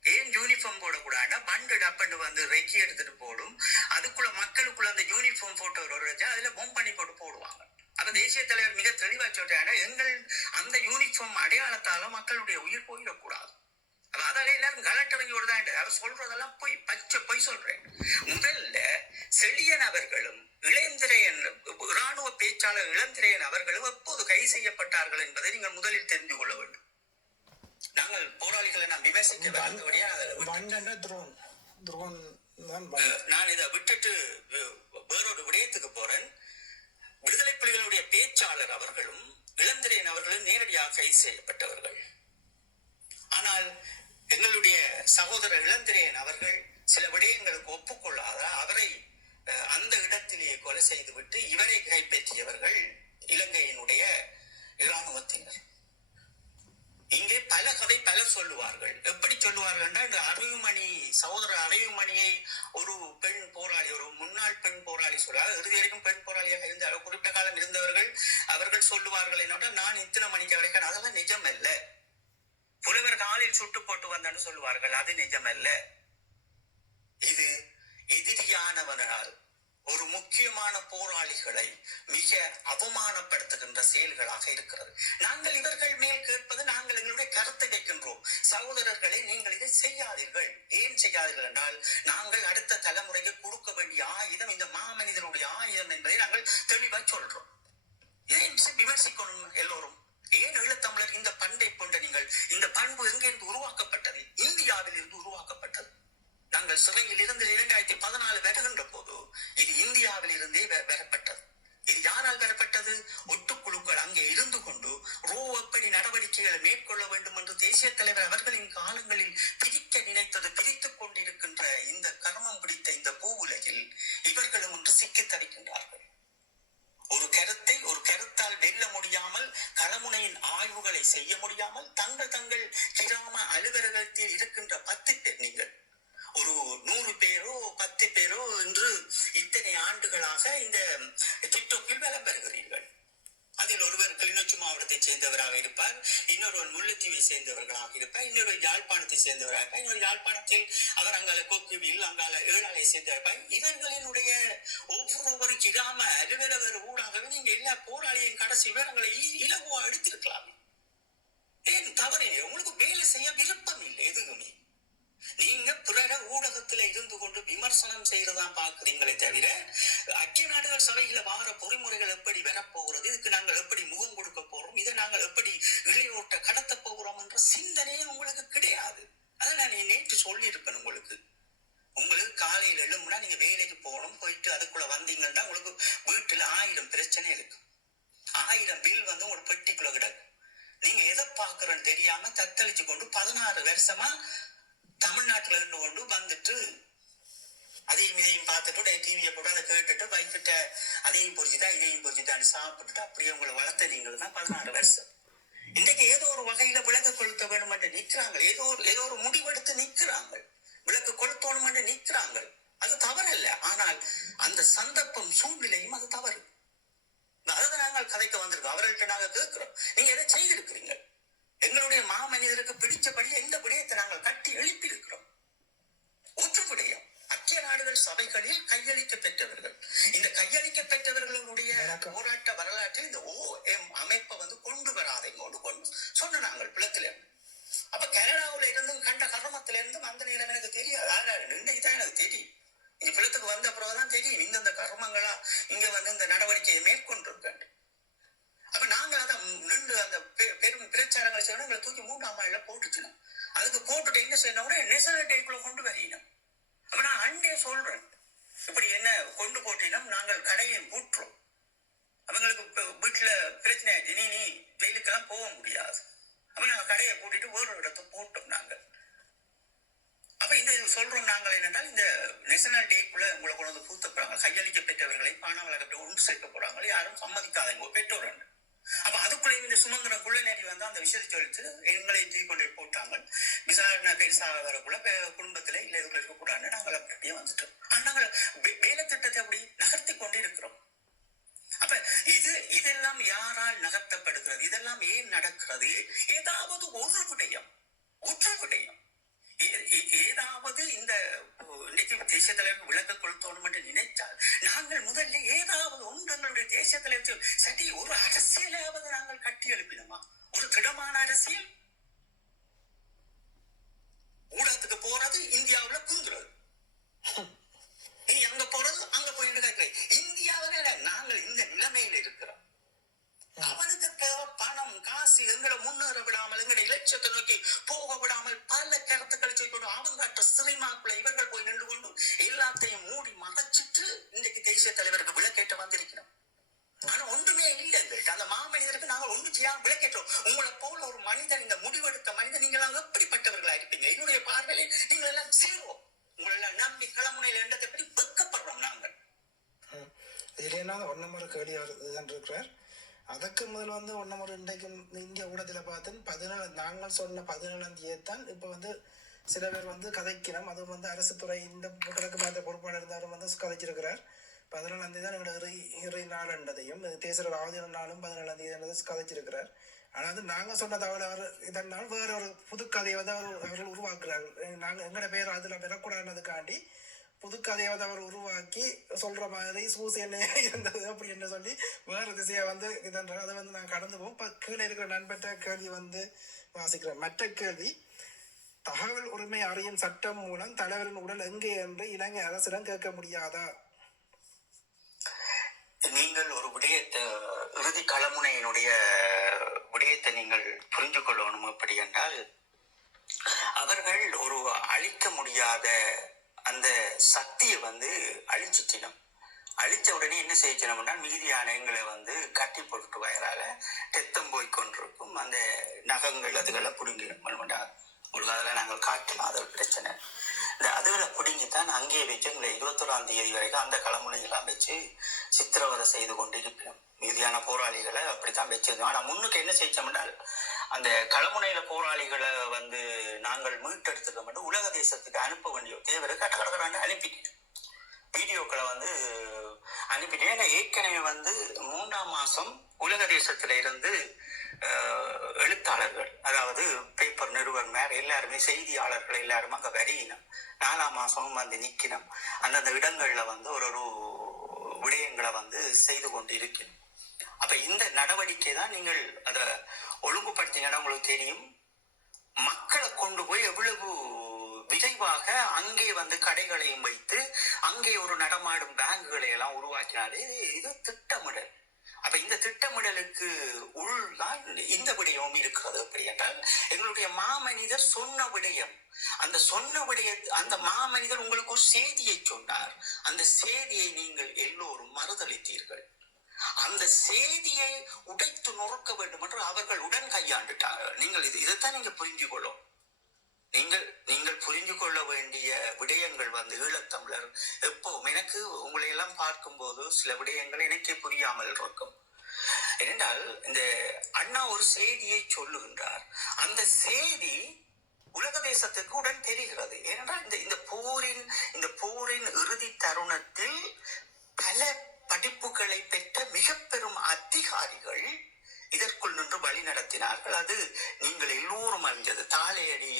ஏன் யூனிஃபார்ம் போடக்கூடாதுன்னா பண்டட் அப்பண்டு வந்து ரெக்கி எடுத்துட்டு போடும், அதுக்குள்ள மக்களுக்குள்ள அந்த யூனிஃபார்ம் போட்டோ வச்சா அதுல பொம் பண்ணி போடுவாங்க. அப்ப தேசிய தலைவர் மிக தெளிவா சொல்றாங்க, எங்கள் அந்த யூனிஃபார்ம் அடையாளத்தால மக்களுடைய உயிர் போயிடக்கூடாது. அதால எல்லாரும் கலெக்டரங்கி விடுதான் அவர் சொல்றதெல்லாம் பொய் சொல்றேன். முதல்ல செழியன் அவர்களும் இளந்திரையன் இராணுவ பேச்சாளர் இளந்திரையன் அவர்களும் எப்போது கைது செய்யப்பட்டார்கள் என்பதை நீங்கள் முதலில் தெரிந்து கொள்ள வேண்டும். நாங்கள் போராளிகளை நான் விமர்சிக்க நான் இதை விட்டுட்டு வேறொரு விடயத்துக்கு போறேன். விடுதலை புலிகளுடைய பேச்சாளர் அவர்களும் இளந்திரையன் அவர்களும் நேரடியாக கைது செய்யப்பட்டவர்கள். ஆனால் எங்களுடைய சகோதரர் இளந்திரையன் அவர்கள் சில விடயங்களுக்கு ஒப்புக்கொள்ளாத அவரை அந்த இடத்திலேயே கொலை செய்துவிட்டு இவரை கைப்பற்றியவர்கள் இலங்கையினுடைய இராணுவத்தினர். இங்கே பலர் சொல்லுவார்கள். எப்படி சொல்லுவார்கள் சகோதரர் அறிவுமணியை ஒரு பெண் போராளி, ஒரு முன்னாள் பெண் போராளி சொல்றாங்க. இறுதி வரைக்கும் பெண் போராளியாக இருந்த குறிப்பிட்ட காலம் இருந்தவர்கள் அவர்கள் சொல்லுவார்கள் என்னோட நான் இத்தனை மணிக்கு வரைக்கும், அதெல்லாம் நிஜம் அல்ல. புலவர் காலில் சுட்டு போட்டு வந்தான்னு சொல்லுவார்கள், அது நிஜம் அல்ல. இது எதிரியானவனால் ஒரு முக்கியமான போராளிகளை மிக அவமானப்படுத்துகின்ற செயல்களாக இருக்கிறது. நாங்கள் இவர்கள் மேல் கேட்பது, நாங்கள் எங்களுடைய கருத்தை வைக்கின்றோம். சகோதரர்களை நீங்கள் இதை செய்யாதீர்கள். ஏன் செய்யாதீர்கள் என்றால் நாங்கள் அடுத்த தலைமுறைக்கு கொடுக்க வேண்டிய ஆயுதம் இந்த மாமனிதனுடைய ஆயுதம் என்பதை நாங்கள் தெளிவாக சொல்றோம். இதை விமர்சிக்கணும் எல்லோரும். ஏன் ஈழத்தமிழர் இந்த பண்பை கொண்ட நீங்கள், இந்த பண்பு எங்கிருந்து உருவாக்கப்பட்டது? இந்தியாவில் இருந்து உருவாக்கப்பட்டது. நாங்கள் சிறையில் இருந்து 2014 வருகின்ற போது இது இந்தியாவில் இருந்தே பெறப்பட்டது. இது யாரால் பெறப்பட்டது? ஒட்டுக்குழுக்கள் அங்கே இருந்து கொண்டு எப்படி நடவடிக்கைகளை மேற்கொள்ள வேண்டும் என்று தேசிய தலைவர் அவர்களின் காலங்களில் பிரிக்க நினைத்தது பிரித்துக் கொண்டிருக்கின்ற இந்த கர்மம் பிடித்த இந்த பூ உலகில் இவர்களும் இன்று சிக்கித் தவிக்கின்றார்கள். ஒரு கருத்தால் வெல்ல முடியாமல், களமுனையின் ஆய்வுகளை செய்ய முடியாமல், தங்கள் கிராம அலுவலகத்தில் இருக்கின்ற 10 பேர், நீங்கள் ஒரு 100 பேரோ 10 பேரோ என்று இத்தனை ஆண்டுகளாக இந்த டிக்டாக்கில் வலம் பெறுகிறீர்கள். அதில் ஒருவர் கிளிநொச்சி மாவட்டத்தை சேர்ந்தவராக இருப்பார், இன்னொருவர் முல்லைத்தீவை சேர்ந்தவர்களாக இருப்பார், இன்னொரு யாழ்ப்பாணத்தை சேர்ந்தவராக இருப்பார், இன்னொரு யாழ்ப்பாணத்தில் அவர் அங்கால கொக்குவில் அங்கால ஏழாலை சேர்ந்திருப்பார். இவர்களினுடைய ஒவ்வொரு கிராம அலுவலகர் ஊடாகவே நீங்க எல்லா போராளியின் கடைசி விவரங்களை இலகுவா எடுத்திருக்கலாம். ஏன் தவறு? உங்களுக்கு வேலை செய்ய விருப்பம் இல்லை. எதுவுமே நீங்க பிறர ஊடகத்துல இருந்து கொண்டு விமர்சனம் செய்யறதான் பாக்குறீங்களே தவிர ஐக்கிய நாடுகள் சபையில வார பொறிமுறைகள் எப்படி வரப்போகிறது, இதுக்கு நாங்கள் எப்படி முகம் கொடுக்க போறோம், இதை நாங்கள் எப்படி இளையோட்ட கடத்த போகிறோம் என்ற சிந்தனையே உங்களுக்கு கிடையாது. அதை நான் நேற்று சொல்லி இருப்பேன். உங்களுக்கு காலையில் எழும்புனா நீங்க வேலைக்கு போகணும், போயிட்டு அதுக்குள்ள வந்தீங்கன்னா உங்களுக்கு வீட்டுல 1000 பிரச்சனை இருக்கும். 1000 பில் வந்து உங்களுக்கு பெட்டிக்குள்ள கிடக்கும். நீங்க எதை பாக்குறோன்னு தெரியாம தத்தளிச்சு கொண்டு 16 வருஷமா தமிழ்நாட்டுல இருந்து கொண்டு வந்துட்டு அதையும் இதையும் பார்த்துட்டு டிவியை போட்டு அதை கேட்டுட்டு வைக்கிட்ட அதையும் பொறிச்சுதான் இதையும் பொறிச்சுதான் சாப்பிட்டுட்டு அப்படியே உங்களை வளர்த்த நீங்கள் தான் 16 வருஷம். இன்றைக்கு ஏதோ ஒரு வகையில விளக்கு கொளுத்த வேணும் என்று நிற்கிறாங்க. ஏதோ ஒரு முடிவெடுத்து நிற்கிறாங்க. விளக்கு கொளுத்தணும் என்று நிற்கிறாங்க. அது தவறல்ல. ஆனால் அந்த சந்தர்ப்பம் சூழ்நிலையும் அது தவறு. அதை நாங்கள் கதைக்க வந்திருக்கோம். அவர்கள்ட்ட நாங்கள் கேட்கிறோம், நீங்க எதை செய்திருக்கிறீங்க? எங்களுடைய மாமனிதருக்கு பிடிச்சபடி எந்த விடயத்தை நாங்கள் கட்டி எழுப்பி இருக்கிறோம். ஒன்று விடயம், ஐக்கிய நாடுகள் சபைகளில் கையளிக்க பெற்றவர்கள். இந்த கையளிக்க பெற்றவர்களுடைய போராட்ட வரலாற்றில் இந்த OM அமைப்பை வந்து கொண்டு வராதைங்கோடு கொண்டு சொன்ன நாங்கள் பிளத்துல இருந்து. அப்ப கனடாவில இருந்தும் கண்ட கர்மத்தில இருந்தும் அந்த நேரம் எனக்கு தெரியாது. இன்னைக்குதான் எனக்கு தெரியும். இந்த பிளத்துக்கு வந்த பிறகுதான் தெரியும் இந்தந்த கர்மங்களா இங்க வந்து இந்த நடவடிக்கையை மேற்கொண்டிருக்கேன். அப்ப நாங்க அதை நின்று அந்த பெரும் பிரச்சாரங்களை செய்யணும். எங்களை தூக்கி 3ஆம் மாடியில போட்டுச்சுனோம். அதுக்கு போட்டுட்டு என்ன செய்யணும், நேஷனல் டேக்குள்ள கொண்டு வரணும். அப்ப நான் அண்டே சொல்றேன், இப்படி என்ன கொண்டு போட்டினோம், நாங்கள் கடையை பூட்டுறோம். அவங்களுக்கு வீட்டுல பிரச்சனை ஆயிடுச்சு, நீ வெயிலுக்கெல்லாம் போக முடியாது. அப்ப நாங்க கடையை பூட்டிட்டு ஒரு இடத்த போட்டோம் நாங்கள். அப்ப இந்த சொல்றோம் நாங்கள் என்னென்றால் இந்த நேஷனல் டேக்குள்ள உங்களை கொண்டு வந்து பூத்த போறாங்க, கையளிக்க பெற்றவர்களை பானவளர்கிட்ட ஒன்று சேர்க்க போறாங்க, யாரும் சம்மதிக்காதவங்க பெற்றோர். அப்ப அதுக்குள்ளேயும் இந்த சுமந்திரம் குள்ளநேரி வந்து அந்த விஷயத்தை சொல்லிட்டு எங்களை தூக்கி கொண்டு போட்டாங்க. விசாரணை பெருசாக வரக்குள்ள குடும்பத்துல இல்ல இதுக்குள்ள இருக்கக்கூடாதுன்னு நாங்கள் அப்படியே வந்துட்டோம். ஆனா நாங்கள் வேலை திட்டத்தை அப்படி நகர்த்தி கொண்டு இருக்கிறோம். அப்ப இதெல்லாம் யாரால் நகர்த்தப்படுகிறது, இதெல்லாம் ஏன் நடக்கிறது? ஏதாவது ஒரு விடயம் ஏதாவது இந்த இன்னைக்கு தேசிய தலைவர் விளக்க கொளுத்தணும் என்று நினைத்தால் நாங்கள் முதல்ல ஏதாவது ஒன்று எங்களுடைய தேசிய தலைவர் சரி ஒரு அரசியலாவது நாங்கள் கட்டி எழுப்பினோமா? ஒரு திடமான அரசியல். ஊடகத்துக்கு போறது இந்தியாவுல குந்துறது, அங்க போறது அங்க போயிட்டு கேட்கிறேன். இந்தியாவில நாங்கள் இந்த நிலைமையில இருக்கிறோம். அவனுக்கு தேவை பணம் காசு, எங்களை முன்னேற விடாமல் எங்களை இலட்சத்தை நோக்கி போக விடாமல் பல கருத்துக்களை செய்து அவங்க சினிமாக்குள்ள இவர்கள் போய் நின்று கொண்டு எல்லாத்தையும் மூடி மறைச்சிட்டு இன்றைக்கு தேசிய தலைவருக்கு விளக்கேற்ற வந்திருக்கிறோம். ஆனா ஒன்றுமே இல்லை. அந்த மாமனிதருக்கு நாங்கள் ஒன்று செய்யாம விளக்கேற்றோம். உங்களை போல ஒரு மனிதன், இந்த முடிவெடுத்த மனிதன் நீங்களாம் எப்படிப்பட்டவர்களா இருப்பீங்க? என்னுடைய பார்வையில் நீங்கள் எல்லாம் சேருவோம். உங்களை நம்பி களமுனையில் என்றதை பற்றி வெட்கப்படுறோம் நாங்கள். இதுல ஒன்னமர கேள்வி இதுதான் இருக்கிறார். அதுக்கு முதல் வந்து ஒன்னமர இன்றைக்கு இந்திய ஊடகத்தில் பார்த்தேன். நாங்கள் சொன்ன 17ஆம் தேதி தான் இப்போ வந்து சில பேர் வந்து கதைக்கிறோம். அதுவும் வந்து அரசு துறை இந்த கிழக்கு மாநில பொறுப்பாளர் இருந்தாலும் வந்து கதைச்சிருக்கிறார். 17ஆம் தேதி தான் எங்களோட இறை நாள் என்றதையும் தேசிய ஆவதின நாளும் 17ஆம் தேதி கதைச்சிருக்கிறார். ஆனால் அது நாங்கள் சொன்ன தவிர அவர் இதனால் வேற ஒரு புதுக்கதையை வந்து அவர்கள் உருவாக்குறார்கள். நாங்கள் எங்களோட பேர் அதில் பெறக்கூடாதுக்காண்டி புதுக்கதையை வந்து அவர் உருவாக்கி சொல்ற மாதிரி சூசேனே இருந்தது அப்படி என்ன சொல்லி வேறு திசையை வந்து இதன்ற அதை வந்து நாங்கள் கடந்து போவோம். இப்போ கீழே இருக்கிற நண்பற்ற கேள்வி வந்து வாசிக்கிறேன். மற்ற கேள்வி, தகவல் உரிமை அறியும் சட்டம் மூலம் தலைவரின் உடல் எங்கே என்று இலங்கை அரசிடம் கேட்க முடியாதா? நீங்கள் ஒரு விடயத்தை இறுதி களமுனையினுடைய விடயத்தை நீங்கள் புரிந்து கொள்ளணும். அப்படி என்றால் அவர்கள் ஒரு அழிக்க முடியாத அந்த சக்தியை வந்து அழிச்சிட்டினோம். அழிச்ச உடனே என்ன செய்யணும்னா மீதியான எங்களை வந்து கட்டி போட்டு வயரால ரத்தம் போய் கொண்டிருக்கும். அந்த நகங்கள் அதுகளை பிடுங்கிடும். உங்களுக்கு அதெல்லாம் நாங்கள் காட்டலாம், அது ஒரு பிரச்சனை. இந்த அதுகளை பிடுங்கித்தான் அங்கேயே வச்சு எங்களை 21ஆம் தேதி வரைக்கும் அந்த களமுனையெல்லாம் வச்சு சித்திரவதை செய்து கொண்டு இருப்பினோம். மீதியான போராளிகளை அப்படித்தான் வச்சிருந்தோம். ஆனா முன்னுக்கு என்ன செய்யச்சோம்னால் அந்த களமுனையில போராளிகளை வந்து நாங்கள் மீட்டெடுத்துக்க மட்டும் உலக தேசத்துக்கு அனுப்ப வேண்டிய தேவை கடற்கடாண்டு அனுப்பிட்டேன். வீடியோக்களை வந்து அனுப்பிட்டேன். ஏன்னா ஏற்கனவே வந்து 3ஆம் மாசம் உலக தேசத்துல இருந்து எழுத்தாளர்கள், அதாவது பேப்பர் நிறுவனர் எல்லாருமே, செய்தியாளர்கள் எல்லாரும் அங்க வரையினோம். 4ஆம் மாசமும் வந்து நிக்கணும். அந்தந்த இடங்கள்ல வந்து ஒரு விடயங்களை வந்து செய்து கொண்டு இருக்கணும். அப்ப இந்த நடவடிக்கை தான் நீங்கள் அதை ஒழுங்குபடுத்தினா உங்களுக்கு தெரியும். மக்களை கொண்டு போய் எவ்வளவு விரைவாக அங்கே வந்து கடைகளையும் வைத்து அங்கே ஒரு நடமாடும் பேங்குகளை எல்லாம் உருவாக்கினாலே இது திட்டமிடல். அப்ப இந்த திட்டமிடலுக்கு உள்தான் இந்த விடயம் இருக்கிறது. அப்படி என்றால் எங்களுடைய மாமனிதர் சொன்ன விடயம், அந்த சொன்ன விடய அந்த மாமனிதர் உங்களுக்கு ஒரு செய்தியை சொன்னார். அந்த செய்தியை நீங்கள் எல்லோரும் மறுதளித்தீர்கள். அந்த செய்தியை உடைத்து நொறுக்க வேண்டும் என்று அவர்கள் உடன் கையாண்டுட்டார்கள். நீங்கள் இதைத்தான் நீங்க புரிஞ்சு கொள்ளும். நீங்கள் புரிந்து கொள்ள வேண்டிய விடயங்கள் வந்து ஈழத்தமிழர் எப்பவும் எனக்கு உங்களை எல்லாம் பார்க்கும்போது சில விடயங்கள் எனக்கே புரியாமல் இருக்கும். ஏனென்றால் இந்த அண்ணா ஒரு செய்தியை சொல்லுகின்றார். அந்த செய்தி உலக தேசத்துக்கு உடன் தெரிகிறது. ஏனென்றால் இந்த போரின் இறுதி தருணத்தில் பல படிப்புகளை பெற்ற மிக பெரும் அதிகாரிகள் இதற்குள் நின்று வழி நடத்தினார்கள். அது நீங்கள் எல்லோரும் அறிஞ்சது. தாளையடி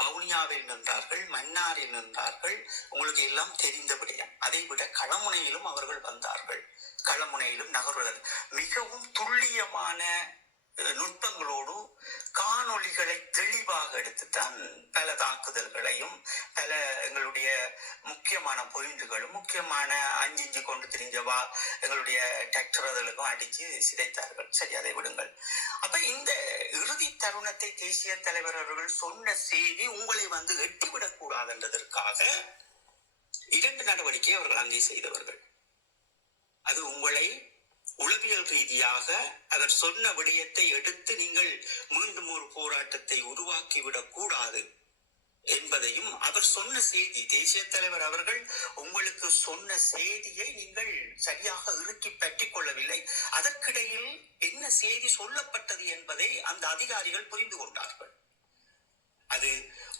வவுனியாவில் நின்றார்கள், மன்னாரில் நின்றார்கள், உங்களுக்கு எல்லாம் தெரிந்த விடயம். அதை விட களமுனையிலும் அவர்கள் வந்தார்கள். களமுனையிலும் நகர்வுகள் மிகவும் துல்லியமான நுட்பங்களோடு காணொளிகளை தெளிவாக எடுத்துத்தான் பல தாக்குதல்களையும் பல எங்களுடைய முக்கியமான பாயிண்டுகளும் முக்கியமான அஞ்சிஞ்சு கொண்டு திரிஞ்சவா எங்களுடைய டிராக்டர்களுக்கும் அடிச்சு சிதைத்தார்கள். சரி, அதை விடுங்கள். அப்ப இந்த இறுதி தருணத்தை தேசிய தலைவர் அவர்கள் சொன்ன செய்தி உங்களை வந்து எட்டிவிடக் கூடாது என்றதற்காக 2 நடவடிக்கை அவர்கள் அங்கே செய்தவர்கள். அது உங்களை உளவியல் ரீதியாக அவர் சொன்ன விடயத்தை எடுத்து நீங்கள் மீண்டும் ஒரு போராட்டத்தை உருவாக்கிவிடக் கூடாது என்பதையும் அவர் சொன்ன செய்தி, தேசிய தலைவர் அவர்கள் உங்களுக்கு சொன்ன செய்தியை நீங்கள் சரியாக இறுக்கி பற்றிக் கொள்ளவில்லை. அதற்கிடையில் என்ன செய்தி சொல்லப்பட்டது என்பதை அந்த அதிகாரிகள் புரிந்து கொண்டார்கள். அது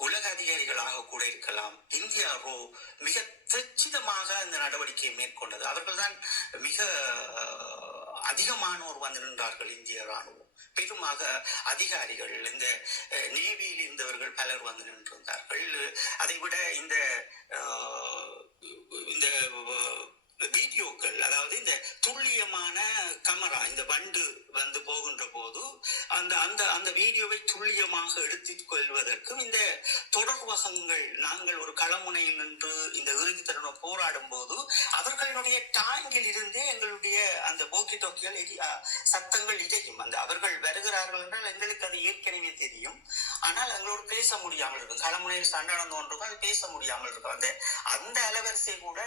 உலக அதிகாரிகளாக கூட இருக்கலாம். இந்தியாவோ மிக தச்சிதமாக அந்த நடவடிக்கையை மேற்கொண்டது. அவர்கள்தான் மிக அதிகமானோர் வந்து நின்றார்கள். இந்திய ராணுவம் பெருமாக அதிகாரிகள், இந்த நேவியில் இருந்தவர்கள் பலர் வந்து நின்றிருந்தார்கள். அதைவிட இந்த வீடியோக்கள், அதாவது இந்த துல்லியமான கமரா, இந்த வண்டு வந்து போகின்ற போது அந்த அந்த அந்த வீடியோவை துல்லியமாக எடுத்துக் கொள்வதற்கும் இந்த தொடர்வகங்கள், நாங்கள் ஒரு களமுனையில் நின்று இந்த இறுதி தருணம் போராடும் போது அவர்களுடைய டாங்கில் இருந்தே எங்களுடைய அந்த போக்கி டோக்கிகள் சத்தங்கள் இடையும். அந்த அவர்கள் வருகிறார்கள் என்றால் எங்களுக்கு அது ஏற்கனவே தெரியும். ஆனால் எங்களோடு பேச முடியாமல் இருக்கும். களமுனையில் சண்டை நடந்து கொண்டிருக்கும், அது பேச முடியாமல் இருக்கும். அந்த அலவரிசை கூட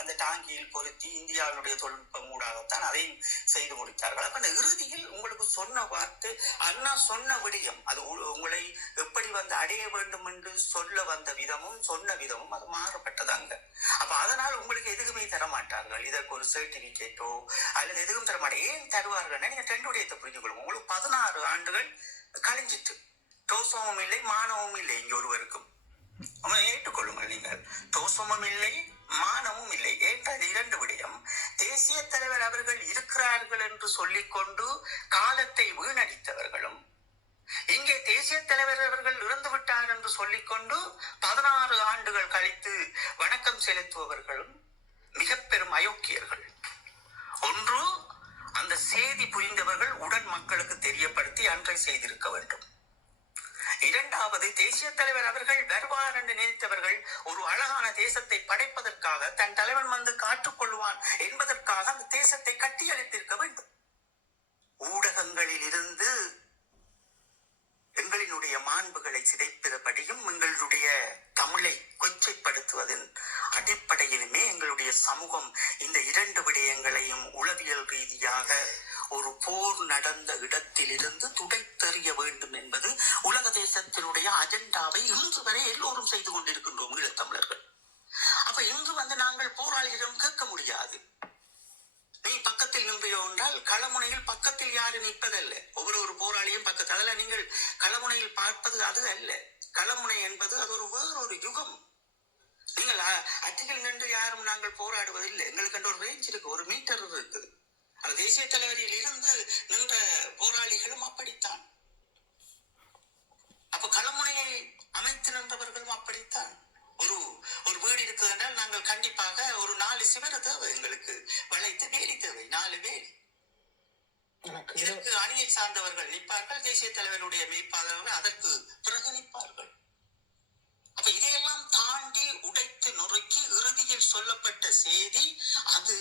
அந்த டாங்கியில் பொருத்தி இந்தியாவுடைய தொழில்நுட்பம் ஊடாகத்தான் அதையும் செய்து முடித்தார்கள். அப்ப அந்த இறுதியில் உங்களுக்கு சொன்ன வார்த்தை, அண்ணா சொன்ன விடயம், அது உங்களை எப்படி வந்து அடைய வேண்டும் என்று சொல்ல வந்த விதமும் சொன்ன விதமும் அது மாறப்பட்டதாங்க. அப்ப அதனால் உங்களுக்கு எதுவுமே தரமாட்டார்கள். இதற்கு ஒரு சர்டிபிகேட்டோ அல்லது எதுவும் தரமாட்டாங்க. ஏன் தருவார்கள்? நீங்க டெண்டுடையத்தை புரிஞ்சு கொள்ளுங்க. உங்களுக்கு 16 ஆண்டுகள் கழிஞ்சிட்டு தோசமும் இல்லை மானமும் இல்லை. இங்க ஒருவருக்கும் ஏற்றுக்கொள்ளுங்கள். நீங்கள் தோசமும் இல்லை மானமும் இல்லை. என்றால் 2 விடயம். தேசிய தலைவர் அவர்கள் இருக்கிறார்கள் என்று சொல்லிக்கொண்டு காலத்தை வீணடித்தவர்களும், இங்கே தேசிய தலைவர் அவர்கள் இறந்து விட்டார் என்று சொல்லிக்கொண்டு 16 ஆண்டுகள் கழித்து வணக்கம் செலுத்துபவர்களும் மிக பெரும் அயோக்கியர்கள். ஒன்று, அந்த செய்தி புரிந்தவர்கள் உடன் மக்களுக்கு தெரியப்படுத்தி அன்றை செய்திருக்க வேண்டும். இரண்டாவது, தேசிய தலைவர் அவர்கள் வருவார் என்று நினைத்தவர்கள் ஒரு அழகான தேசத்தை படைப்பதற்காக, தன் தலைவன் வந்து காற்றுக்கொள்வான் என்பதற்காக அந்த தேசத்தை கட்டியெழுப்பியிருக்க வேண்டும். ஊடகங்களில் இருந்து எங்களினுடைய மாண்புகளை சிதைப்பதபடியும் எங்களுடைய தமிழை கொச்சைப்படுத்துவதன் அடிப்படையிலுமே எங்களுடைய சமூகம் இந்த 2 விடயங்களையும் உளவியல் ரீதியாக ஒரு போர் நடந்த இடத்திலிருந்து துடைத்தெறிய வேண்டும் என்பது உலக தேசத்தினுடைய அஜெண்டாவை இன்று வரை எல்லோரும் செய்து கொண்டிருக்கின்றோம் ஈழத்தமிழர்கள். அப்ப இன்று வந்து நாங்கள் போராளிகளிடம் கேட்க முடியாது, நீ பக்கத்தில் நின்றையோ என்றால் களமுனையில் பக்கத்தில் யாரு நிற்பதல்ல. ஒவ்வொரு போராளியும் பக்கத்தில், அதில் நீங்கள் களமுனையில் பார்ப்பது அது அல்ல. களமுனை என்பது அது ஒரு வேறொரு யுகம். நீங்கள் அட்டிகள் நின்று யாரும் நாங்கள் போராடுவதில்லை. எங்களுக்கு ஒரு ரேஞ்ச் இருக்கு, ஒரு மீட்டர் இருக்குது. அது தேசிய தலைவரில் இருந்து நின்ற போராளிகளும் அப்படித்தான். அப்ப களமுனையை அமைத்து நின்றவர்களும் அப்படித்தான். ஒரு வீடு இருக்குது என்றால் நாங்கள் கண்டிப்பாக ஒரு 4 சிவர தேவை, எங்களுக்கு வளைத்து வேலி தேவை, 4 வேலி. இதற்கு அணியை சார்ந்தவர்கள் நிற்பார்கள், தேசிய தலைவருடைய மெய்ப்பாளர்கள் அதற்கு பிறகு நிற்பார்கள். அப்ப இதையெல்லாம் தாண்டி உடைத்து நொறுக்கி இறுதியில் சொல்லப்பட்ட செய்தி, அது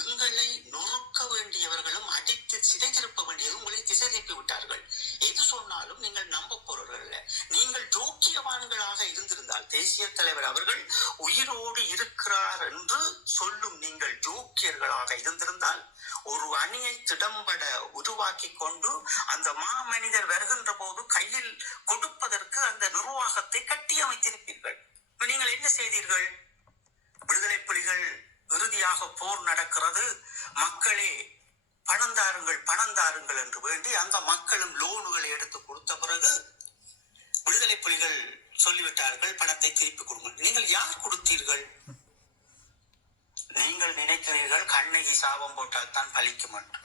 எங்களை நொறுக்க வேண்டியவர்களும் அடித்து சிதைத்திருப்ப வேண்டியதும் உங்களை திசை திருப்பி விட்டார்கள். எது சொன்னாலும் நீங்கள் நம்ப போறவர்கள். நீங்கள் ஜோக்கியவான்களாக இருந்திருந்தால், தேசிய தலைவர் அவர்கள் உயிரோடு இருக்கிறார் என்று சொல்லும் நீங்கள் ஜோக்கியர்களாக இருந்திருந்தால், ஒரு அணியை திடம்பட உருவாக்கி கொண்டு அந்த மாமனிதர் வருகின்ற போது கையில் கொடுப்பதற்கு அந்த நிர்வாகத்தை கட்டி அமைத்திருப்பீர்கள். நீங்கள் என்ன செய்தீர்கள்? விடுதலை புலிகள் இறுதியாக போர் நடக்கிறது, மக்களே பணந்தாருங்கள் என்று வேண்டி அந்த மக்களும் லோனுகளை எடுத்து கொடுத்த பிறகு விடுதலை புலிகள் சொல்லிவிட்டார்கள், பணத்தை திருப்பி கொடுங்கள். நீங்கள் யார் கொடுத்தீர்கள்? நீங்கள் நினைக்கிறீர்கள் கண்ணகி சாபம் போட்டால் தான் பலிக்கும் என்று.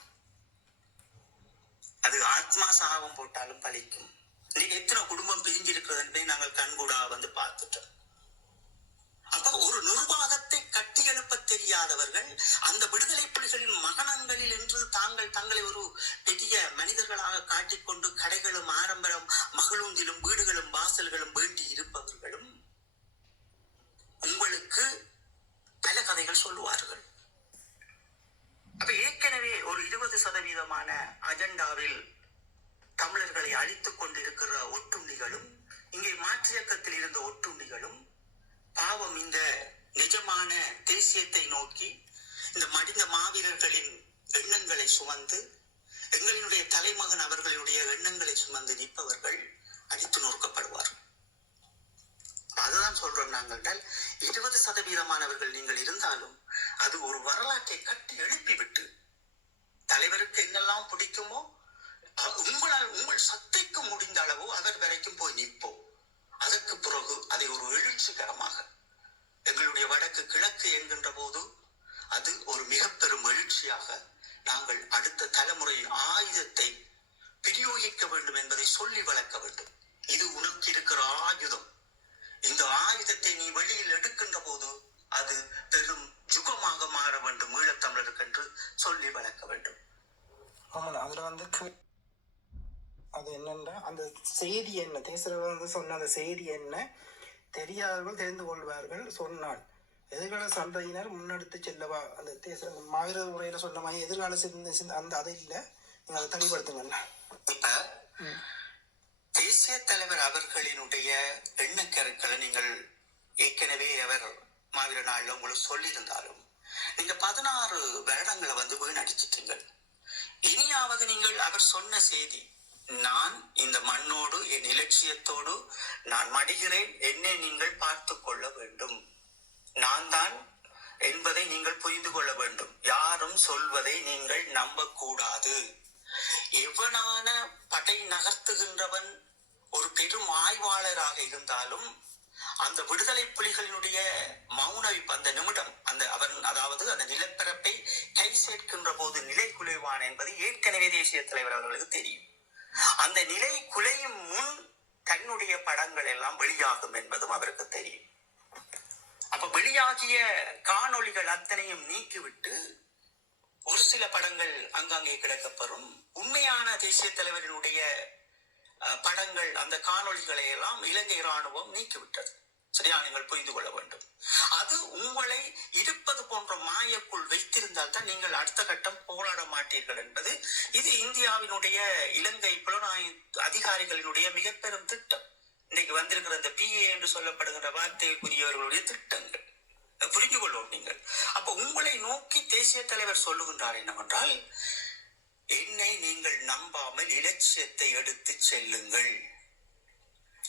அது ஆத்மா சாபம் போட்டாலும் பலிக்கும். நீங்க எத்தனை குடும்பம் பிரிஞ்சிருக்கிறது என்பதை நாங்கள் கண்கூடா வந்து பார்த்துட்டோம். அப்ப ஒரு நிர்வாகத்தை கட்டி எழுப்ப தெரியாதவர்கள் அந்த விடுதலை புலிகளின் மகனங்களில் என்று தங்களை ஒரு பெரிய மனிதர்களாக காட்டிக்கொண்டு கடைகளும் ஆரம்பரம் மகளுந்திலும் வீடுகளும் வாசல்களும் வேண்டி இருப்பவர்களும் உங்களுக்கு பல கதைகள் சொல்லுவார்கள். அப்ப ஏற்கனவே ஒரு 20% அஜெண்டாவில் தமிழர்களை அழித்துக் கொண்டிருக்கிற ஒட்டுண்ணிகளும், இங்கே மாற்றியக்கத்தில் இருந்த ஒட்டுண்ணிகளும் பாவம் இந்த நிஜமான தேசியத்தை நோக்கி இந்த மடிந்த மாவீரர்களின் எண்ணங்களை சுமந்து, எங்களினுடைய தலைமகன் அவர்களுடைய எண்ணங்களை சுமந்து நிற்பவர்கள் அடித்து நொறுக்கப்படுவார்கள். சொன்னாங்க என்றால் 20% நீங்கள் இருந்தாலும் அது ஒரு வரலாற்றை கட்டி எழுப்பிவிட்டு தலைவருக்கு என்னெல்லாம் பிடிக்குமோ உங்கள் சக்திக்கு முடிந்த அளவு அவர் வரைக்கும் போய் நிற்போம். அதற்கு பிறகு அதை ஒரு எழுச்சிகரமாக எங்களுடைய வடக்கு கிழக்கு என்கின்ற போது அது ஒரு மிக பெரும் எழுச்சியாக நாங்கள் அடுத்த தலைமுறையின் ஆயுதத்தை பிரயோகிக்க வேண்டும் என்பதை சொல்லி வளர்க்க வேண்டும். இது உனக்கு இருக்கிற ஆயுதம். இந்த ஆயுதத்தை நீ வெளியில் எடுக்கின்ற போது அது பெரும் யுகமாக மாற வேண்டும் ஈழத்தமிழருக்கு என்று சொல்லி வளர்க்க வேண்டும். ஆமாம், அதில் வந்து அது என்னென்னா அந்த செய்தி என்ன தேசியர் வந்து சொன்ன அந்த செய்தி என்ன தெரியாதவர்கள் தெரிந்து கொள்வார்கள் சொன்னால் எதிர்கால சந்தையினர் முன்னெடுத்து செல்லவா அந்த மாவீர உரையில் சொன்ன மாதிரி எதிர்கால அந்த அதை இல்லை நீங்கள் அதை தெளிவுபடுத்துங்கண்ணா. இப்ப தேசிய தலைவர் அவர்களினுடைய எண்ணக்கருக்களை நீங்கள் ஏற்கனவே அவர் மாவீர நாள்ல உங்களுக்கு சொல்லியிருந்தாலும் நீங்க 16 வருடங்களை வந்து வீணடிச்சிட்டீங்கள். இனியாவது நீங்கள் அவர் சொன்ன செய்தி, நான் இந்த மண்ணோடு என் இலட்சியத்தோடு நான் மடிகிறேன், என்னை நீங்கள் பார்த்து கொள்ள வேண்டும், நான் தான் என்பதை நீங்கள் புரிந்து கொள்ள வேண்டும், யாரும் சொல்வதை நீங்கள் நம்பக்கூடாது, எவனான படை நகர்த்துகின்றவன் ஒரு பெரும் ஆய்வாளராக இருந்தாலும் அந்த விடுதலை புலிகளினுடைய மௌனவிப்பு அந்த நிமிடம் அதாவது அந்த நிலப்பரப்பை கை சேர்க்கின்ற போது நிலை குலைவான் என்பது ஏற்கனவே தேசிய தலைவர் அவர்களுக்கு தெரியும். அந்த நிலை குலையும் முன் தன்னுடைய படங்கள் எல்லாம் வெளியாகும் என்பதும் அவருக்கு தெரியும். அப்ப வெளியாகிய காணொளிகள் அத்தனையும் நீக்கிவிட்டு ஒரு சில படங்கள் அங்கங்கே கிடைக்கப்பெறும். உண்மையான தேசிய தலைவரினுடைய படங்கள் அந்த காணொளிகளை எல்லாம் இலங்கை இராணுவம் நீக்கிவிட்டது. சரியா, நீங்கள் புரிந்து கொள்ள வேண்டும். அது உங்களை இருப்பது போன்ற மாயக்குள் வைத்திருந்தால் தான் நீங்கள் அடுத்த கட்டம் போராட மாட்டீர்கள் என்பது இது இந்தியாவினுடைய இலங்கை புலனாய்வு அதிகாரிகளினுடைய மிக பெரும் திட்டம். இன்னைக்கு வந்திருக்கிற இந்த PA என்று சொல்லப்படுகின்ற வார்த்தைக்குரியவர்களுடைய திட்டங்கள் புரிந்து கொள்வோம் நீங்கள். அப்ப உங்களை நோக்கி தேசிய தலைவர் சொல்லுகின்றார் என்னவென்றால், என்னை நீங்கள் நம்பாமல் இலட்சியத்தை எடுத்து செல்லுங்கள்.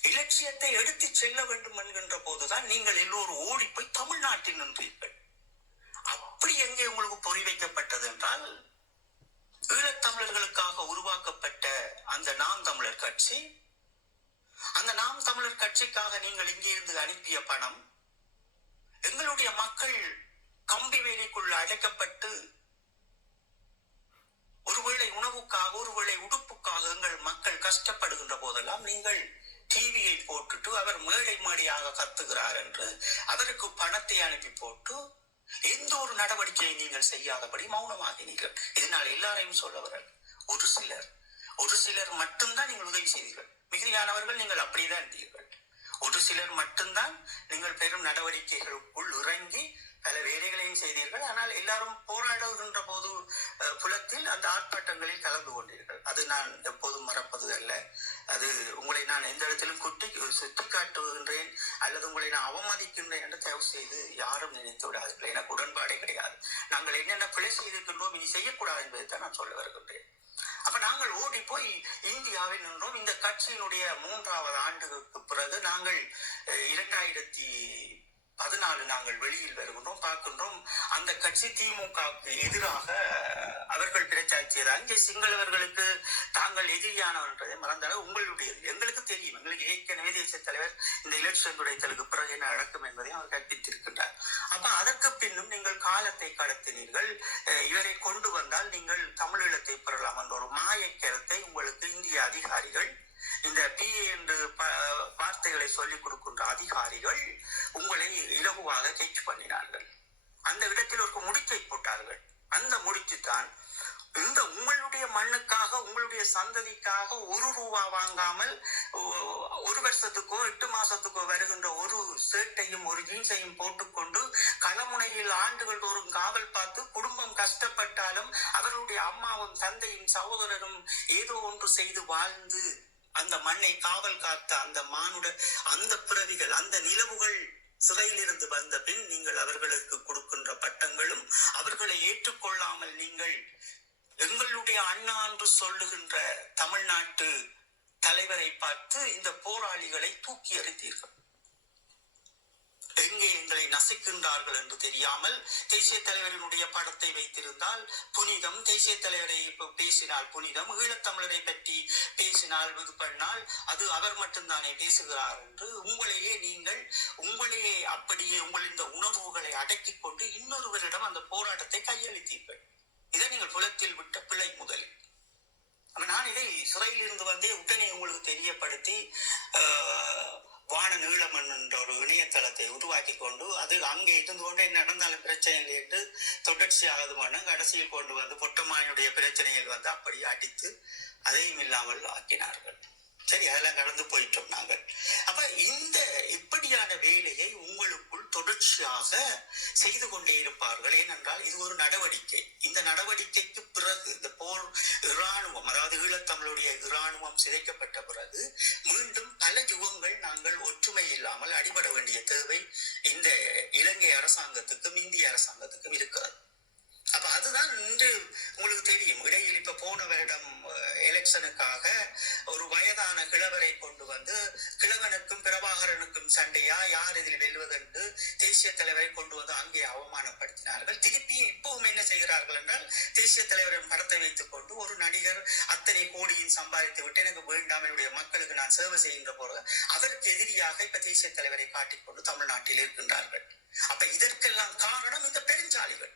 இலட்சியத்தை எடுத்து செல்ல வேண்டும் என்கின்ற போதுதான் நீங்கள் எல்லோரும் ஓடி போய் தமிழ்நாட்டில் நின்றீர்கள். அப்படி எங்கே உங்களுக்கு பொறி வைக்கப்பட்டது என்றால், ஈழத்தமிழர்களுக்காக உருவாக்கப்பட்ட அந்த நாம் தமிழர் கட்சி, அந்த நாம் தமிழர் கட்சிக்காக நீங்கள் இங்கே இருந்து அனுப்பிய பணம், எங்களுடைய மக்கள் கம்பி வேலைக்குள் அடைக்கப்பட்டு ஒருவேளை உணவுக்காக ஒருவேளை உடுப்புக்காக எங்கள் மக்கள் கஷ்டப்படுகின்ற போதெல்லாம் நீங்கள் டிவியை போட்டுட்டு அவர் மேடை மேடையாக கத்துகிறார் என்று அவருக்கு பணத்தை அனுப்பி போட்டு எந்த ஒரு நடவடிக்கையை நீங்கள் செய்யாதபடி மௌனமாகினீர்கள். இதனால் எல்லாரையும் சொல்லவர்கள் ஒரு சிலர் மட்டும்தான் நீங்கள் உதவி செய்தீர்கள். மிகுதியானவர்கள் நீங்கள் அப்படியேதான் இருந்தீர்கள். ஒரு சிலர் மட்டும்தான் நீங்கள் பெரும் நடவடிக்கைகளுக்குள் இறங்கி பல வேலைகளையும் செய்தீர்கள். ஆனால் எல்லாரும் போராடுகின்ற போது புலத்தில் அந்த ஆர்ப்பாட்டங்களில் கலந்து கொண்டீர்கள். அது நான் எப்போதும் மறப்பது அல்ல. அது உங்களை நான் எந்த இடத்திலும் சுட்டி காட்டுகின்றேன் அல்லது உங்களை நான் அவமதிக்கின்றேன் என்று தயவு செய்து யாரும் நினைத்து விடாதீர்கள். எனக்கு உடன்பாடே கிடையாது. நாங்கள் என்னென்ன பிழை செய்திருக்கின்றோம் இனி செய்யக்கூடாது என்பதைத்தான் நான் சொல்ல வருகின்றேன். அப்ப நாங்கள் ஓடி போய் இந்தியாவில் நின்றோம். இந்த கட்சியினுடைய 3வது ஆண்டுக்கு பிறகு நாங்கள் 2014 நாங்கள் வெளியில் வருகின்றோம், பார்க்கின்றோம் அந்த கட்சி திமுகவுக்கு எதிராக அவர்கள் பிரச்சாரம். அங்கே சிங்களவர்களுக்கு தாங்கள் எதிரியானவர் என்பதை மறந்தாலும் உங்களுடைய எங்களுக்கு தெரியும். எங்களுக்கு ஏற்கனவே தேசிய தலைவர் இந்த எலெக்ஷன் துடைத்தலுக்கு பிறகு என்ன நடக்கும் என்பதையும் அவர் கற்பித்திருக்கின்றார். அப்ப அதற்கு பின்னும் நீங்கள் காலத்தை கடத்தினீர்கள். இவரை கொண்டு வந்தால் நீங்கள் தமிழீழத்தை பெறலாம் என்ற ஒரு மாய கருத்தை உங்களுக்கு இந்திய அதிகாரிகள், இந்த PA என்று வார்த்தைகளை சொல்லிக் கொடுக்கின்ற அதிகாரிகள் உங்களை இலகுவாக கேட்ச் பண்ணினார்கள். அந்த இடத்தில் ஒரு முடிச்சை போட்டார்கள். அந்த முடிச்சு தான் இந்த உங்களுடைய மண்ணுக்காக உங்களுடைய சந்ததிக்காக ₹1 வாங்காமல் 1 வருஷத்துக்கோ 8 மாசத்துக்கோ வருகின்ற ஒரு ஷர்ட்டையும் ஒரு ஜீன்ஸையும் போட்டுக்கொண்டு களமுனையில் ஆண்டுகள் தோறும் காவல் பார்த்து குடும்பம் கஷ்டப்பட்டாலும் அவர்களுடைய அம்மாவும் தந்தையும் சகோதரரும் ஏதோ ஒன்று செய்து வாழ்ந்து அந்த மண்ணை காவல் காத்த அந்த அந்த பிறவிகள், அந்த நிலவுகள் சிறையில் இருந்து வந்த பின் நீங்கள் அவர்களுக்கு கொடுக்கின்ற பட்டங்களும் அவர்களை ஏற்றுக்கொள்ளாமல் நீங்கள் எங்களுடைய அண்ணா என்று சொல்லுகின்ற தமிழ்நாட்டு தலைவரை பார்த்து இந்த போராளிகளை தூக்கி எறிந்தீர்கள். எங்கே எங்களை நசிக்கின்றார்கள் என்று தெரியாமல் தேசிய தலைவரினுடைய படத்தை வைத்திருந்தால் புனிதம், தேசிய தலைவரை பேசினால் புனிதம், ஈழத்தமிழரை பற்றி பேசினால் இது பண்ணால் அது அவர் மட்டும்தானே பேசுகிறார் என்று உங்களையே அப்படியே உங்கள் இந்த உணர்வுகளை அடக்கிக் கொண்டு இன்னொருவரிடம் அந்த போராட்டத்தை கையளித்தீர்கள். இதை நீங்கள் புலத்தில் விட்ட பிழை முதலில். நான் இதை சிறையில் இருந்து வந்தே உடனே உங்களுக்கு தெரியப்படுத்தி வான நீளமன் என்ற ஒரு இணையதளத்தை உருவாக்கி கொண்டு அது அங்கே இருந்து கொண்டு என்ன நடந்தாலும் பிரச்சனைகள் ஏற்று தொடர்ச்சியாகது பண்ண கடைசியில் கொண்டு வந்து பொட்டமானியுடைய பிரச்சனைகள் வந்து அப்படி அடித்து அதையும் இல்லாமல் ஆக்கினார்கள். சரி, அதெல்லாம் கடந்து போயிட்டோம் நாங்கள். அப்ப இந்த இப்படியான வேலையை உங்களுக்குள் தொடர்ச்சியாக செய்து கொண்டே இருப்பார்கள். ஏனென்றால் இது ஒரு நடவடிக்கை. இந்த நடவடிக்கைக்கு பிறகு இந்த போர் இராணுவம், அதாவது ஈழத்தமிழுடைய இராணுவம் சிதைக்கப்பட்ட பிறகு மீண்டும் பல யுகங்கள் நாங்கள் ஒற்றுமை இல்லாமல் அடிபட வேண்டிய தேவை இந்த இலங்கை அரசாங்கத்துக்கும் இந்திய அரசாங்கத்துக்கும் இருக்கிறது. அப்ப அதுதான் இன்று உங்களுக்கு தெரியும். இடையில் இப்ப போன வருடம் எலெக்ஷனுக்காக ஒரு வயதான கிழவரை கொண்டு வந்து கிழவனுக்கும் பிரபாகரனுக்கும் சண்டையா யார் இதில் வெல்வதென்று தேசிய தலைவரை கொண்டு வந்து அங்கே அவமானப்படுத்தினார்கள். திருப்பி இப்பவும் என்ன செய்கிறார்கள் என்றால் தேசிய தலைவரின் படத்தை வைத்துக் கொண்டு ஒரு நடிகர் அத்தனை கோடியும் சம்பாதித்து விட்டு எனக்கு வேண்டாம், என்னுடைய மக்களுக்கு நான் சேவை செய்கின்ற போது அதற்கு எதிரியாக இப்ப தேசிய தலைவரை காட்டிக்கொண்டு தமிழ்நாட்டில் இருக்கின்றார்கள். அப்ப இதற்கெல்லாம் காரணம் இந்த பெருஞ்சாலிகள்.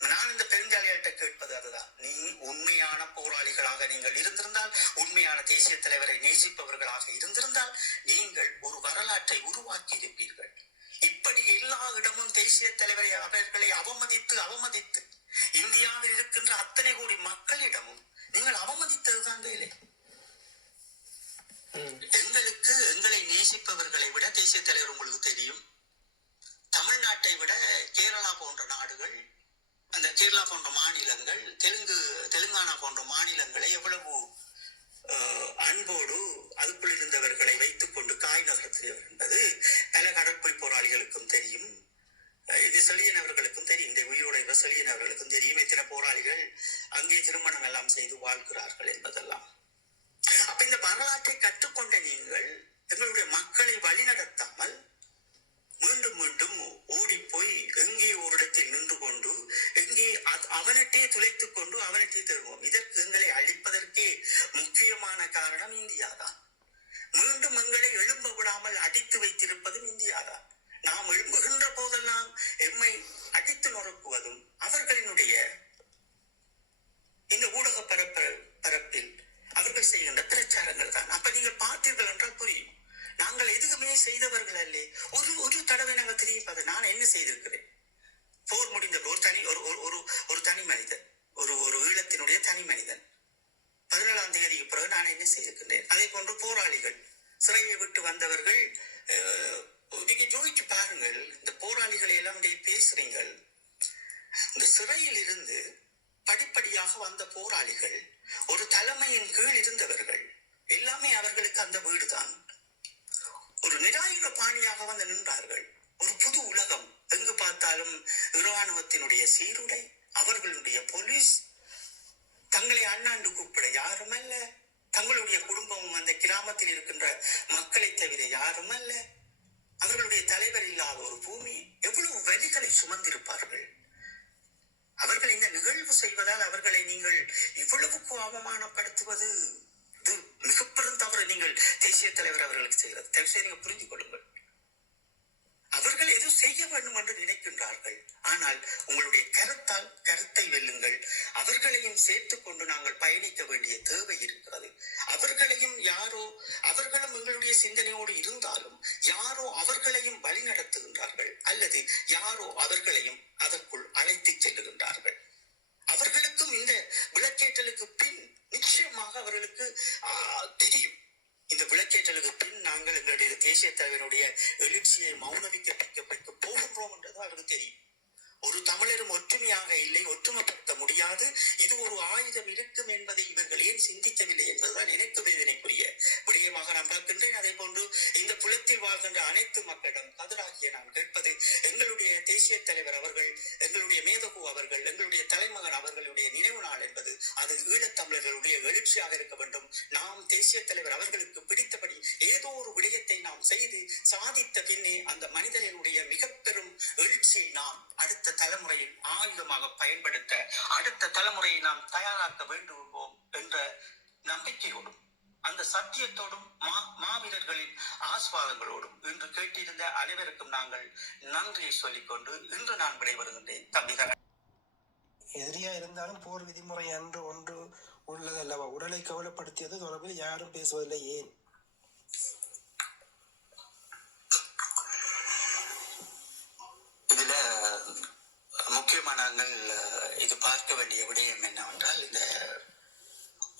நான் இந்த பெருஞ்சாலிகள்கிட்ட கேட்பது அதுதான். நீ உண்மையான போராளிகளாக நீங்கள் இருந்திருந்தால், உண்மையான தேசிய தலைவரை நேசிப்பவர்களாக இருந்திருந்தால் நீங்கள் ஒரு வரலாற்றை உருவாக்கி இருப்பீர்கள். இப்படி எல்லா இடமும் தேசிய தலைவரை அவர்களை அவமதித்து இந்தியாவில் இருக்கின்ற அத்தனை கோடி மக்களிடமும் நீங்கள் அவமதித்ததுதான் வேலை. எங்களை நேசிப்பவர்களை விட தேசிய தலைவர் உங்களுக்கு தெரியும், தமிழ்நாட்டை விட கேரளா போன்ற நாடுகள், அந்த கேரளா போன்ற மாநிலங்கள், தெலுங்கானா போன்ற மாநிலங்களை எவ்வளவு அன்போடு அதுக்குள் இருந்தவர்களை வைத்துக் கொண்டு காய் நகர்த்தியவர் என்பது பல கடற்படை போராளிகளுக்கும் தெரியும். இது செழியன் அவர்களுக்கும் தெரியும். இந்த உயிரோட செழியன் அவர்களுக்கும் தெரியும் எத்தனை போராளிகள் அங்கே திருமணம் எல்லாம் செய்து வாழ்கிறார்கள் என்பதெல்லாம். அப்ப இந்த வரலாற்றை கற்றுக்கொண்ட நீங்கள் எங்களுடைய மக்களை வழிநடத்தாமல் மீண்டும் மீண்டும் ஓடி போய் எங்கே ஒரு இடத்தில் நின்று கொண்டு எங்கே அவனட்டே துளைத்துக் கொண்டு அவனட்டே தருவோம். இதற்கு எங்களை அழிப்பதற்கே முக்கியமான காரணம் இந்தியா தான். மீண்டும் எங்களை எழும்ப விடாமல் அடித்து வைத்திருப்பதும் இந்தியா தான். நாம் எழும்புகின்ற போதெல்லாம் எம்மை அடித்து நொறுக்குவதும் அவர்களினுடைய இந்த ஊடக பரப்பில் அவர்கள் செய்கின்ற பிரச்சாரங்கள் தான். அப்ப நீங்கள் பார்த்தீர்கள் என்றால் புரியும். நாங்கள் எதுவுமே செய்தவர்கள் அல்ல. ஒரு தடவை நாங்கள் தெரிவிப்பது நான் என்ன செய்திருக்கிறேன். போர் முடிந்த ஒரு தனி மனிதன், ஒரு ஈழத்தினுடைய தனி மனிதன் 17ஆம் தேதிக்கு பிறகு நான் என்ன செய்திருக்கிறேன். அதே போன்று போராளிகள், சிறையை விட்டு வந்தவர்கள், நீங்க ஜோதிச்சு பாருங்கள். இந்த போராளிகளை எல்லாம் பேசுறீங்கள். இந்த சிறையில் இருந்து படிப்படியாக வந்த போராளிகள், ஒரு தலைமையின் கீழ் இருந்தவர்கள் எல்லாமே அவர்களுக்கு அந்த வீடுதான். ஒரு நிராயுத பாணியாக வந்து நின்றார்கள். ஒரு புது உலகம். எங்கு பார்த்தாலும் இராணுவத்தினுடைய சீருடை, அவர்களுடைய போலீஸ், தங்களை அண்ணாண்டு கூப்பிட யாரும் அல்ல, தங்களுடைய குடும்பமும் அந்த கிராமத்தில் இருக்கின்ற மக்களை தவிர யாரும் அல்ல, அவர்களுடைய தலைவர் இல்லாத ஒரு பூமி. எவ்வளவு வலிகளை சுமந்திருப்பார்கள். அவர்கள் இந்த நிகழ்வு செய்வதால் அவர்களை நீங்கள் இவ்வளவுக்கு அவமானப்படுத்துவது இது மிக பெரும் தவறு. நீங்கள் தேசிய தலைவர் அவர்களுக்கு செய்கிறது தயவுசெய்து நீங்க புரிந்து கொள்ளுங்கள். அவர்கள் எதுவும் செய்ய வேண்டும் என்று நினைக்கின்றார்கள். ஆனால் உங்களுடைய கருத்தை வெல்லுங்கள். அவர்களையும் சேர்த்துக் கொண்டு நாங்கள் பயணிக்க வேண்டிய தேவை இருக்கிறது. அவர்களும் எங்களுடைய சிந்தனையோடு இருந்தாலும் யாரோ அவர்களையும் வழி நடத்துகின்றார்கள், அல்லது யாரோ அவர்களையும் அதற்குள் அழைத்து செல்லுகின்றார்கள். அவர்களுக்கும் இந்த விளக்கேற்றலுக்கு பின் நிச்சயமாக அவர்களுக்கு தெரியும். இந்த விளக்கேற்றலுக்கு பின் நாங்கள் எங்களுடைய தேசிய தலைவருடைய எழுச்சியை மௌனவிக்க போகின்றோம் என்றது அவருக்கு தெரியும். ஒரு தமிழரும் ஒற்றுமையாக இல்லை, ஒற்றுமைப்படுத்த முடியாது, இது ஒரு ஆயுதம் இருக்கும் என்பதை இவர்கள் ஏன் சிந்திக்கவில்லை என்பதுதான் எனக்கு வேதனைக்குரிய விடயமாக நான் பார்க்கின்றேன். அதே போன்று இந்த புலத்தில் வாழ்கின்ற அனைத்து மக்களிடம் கதிராகிய நான் கேட்பது, எங்களுடைய தேசிய தலைவர் அவர்கள், எங்களுடைய மேதகு அவர்கள், எங்களுடைய தலைமகன் அவர்களுடைய நினைவு நாள் என்பது அது ஈழத்தமிழர்களுடைய எழுச்சியாக இருக்க வேண்டும். நாம் தேசிய தலைவர் அவர்களுக்கு பிடித்தபடி ஏதோ ஒரு விடயத்தை நாம் செய்து சாதித்த பின்னே அந்த மனிதனுடைய மிக பெரும் எழுச்சியை நாம் அடுத்த தலைமுறையில் ஆயுதமாக பயன்படுத்த அடுத்த தலைமுறையை நாம் தயாராக்க வேண்டுவோம் என்ற நம்பிக்கையோடும் அந்த சத்தியத்தோடும் மாவீரர்களின் ஆஸ்வாதங்களோடும் இன்று கேட்டிருந்த அனைவருக்கும் நாங்கள் நன்றியை சொல்லிக்கொண்டு இன்று நான் விடைபெறுகின்றேன். தம்பிகள், எதிரியா இருந்தாலும் போர் விதிமுறை என்று ஒன்று உள்ளதல்லவா? உடலை கவலைப்படுத்தியது தொடர்பில் யாரும் பேசுவதில்லை, ஏன்? இதுல முக்கியமா நாங்கள் இது பார்க்க வேண்டிய விடயம் என்னவென்றால், இந்த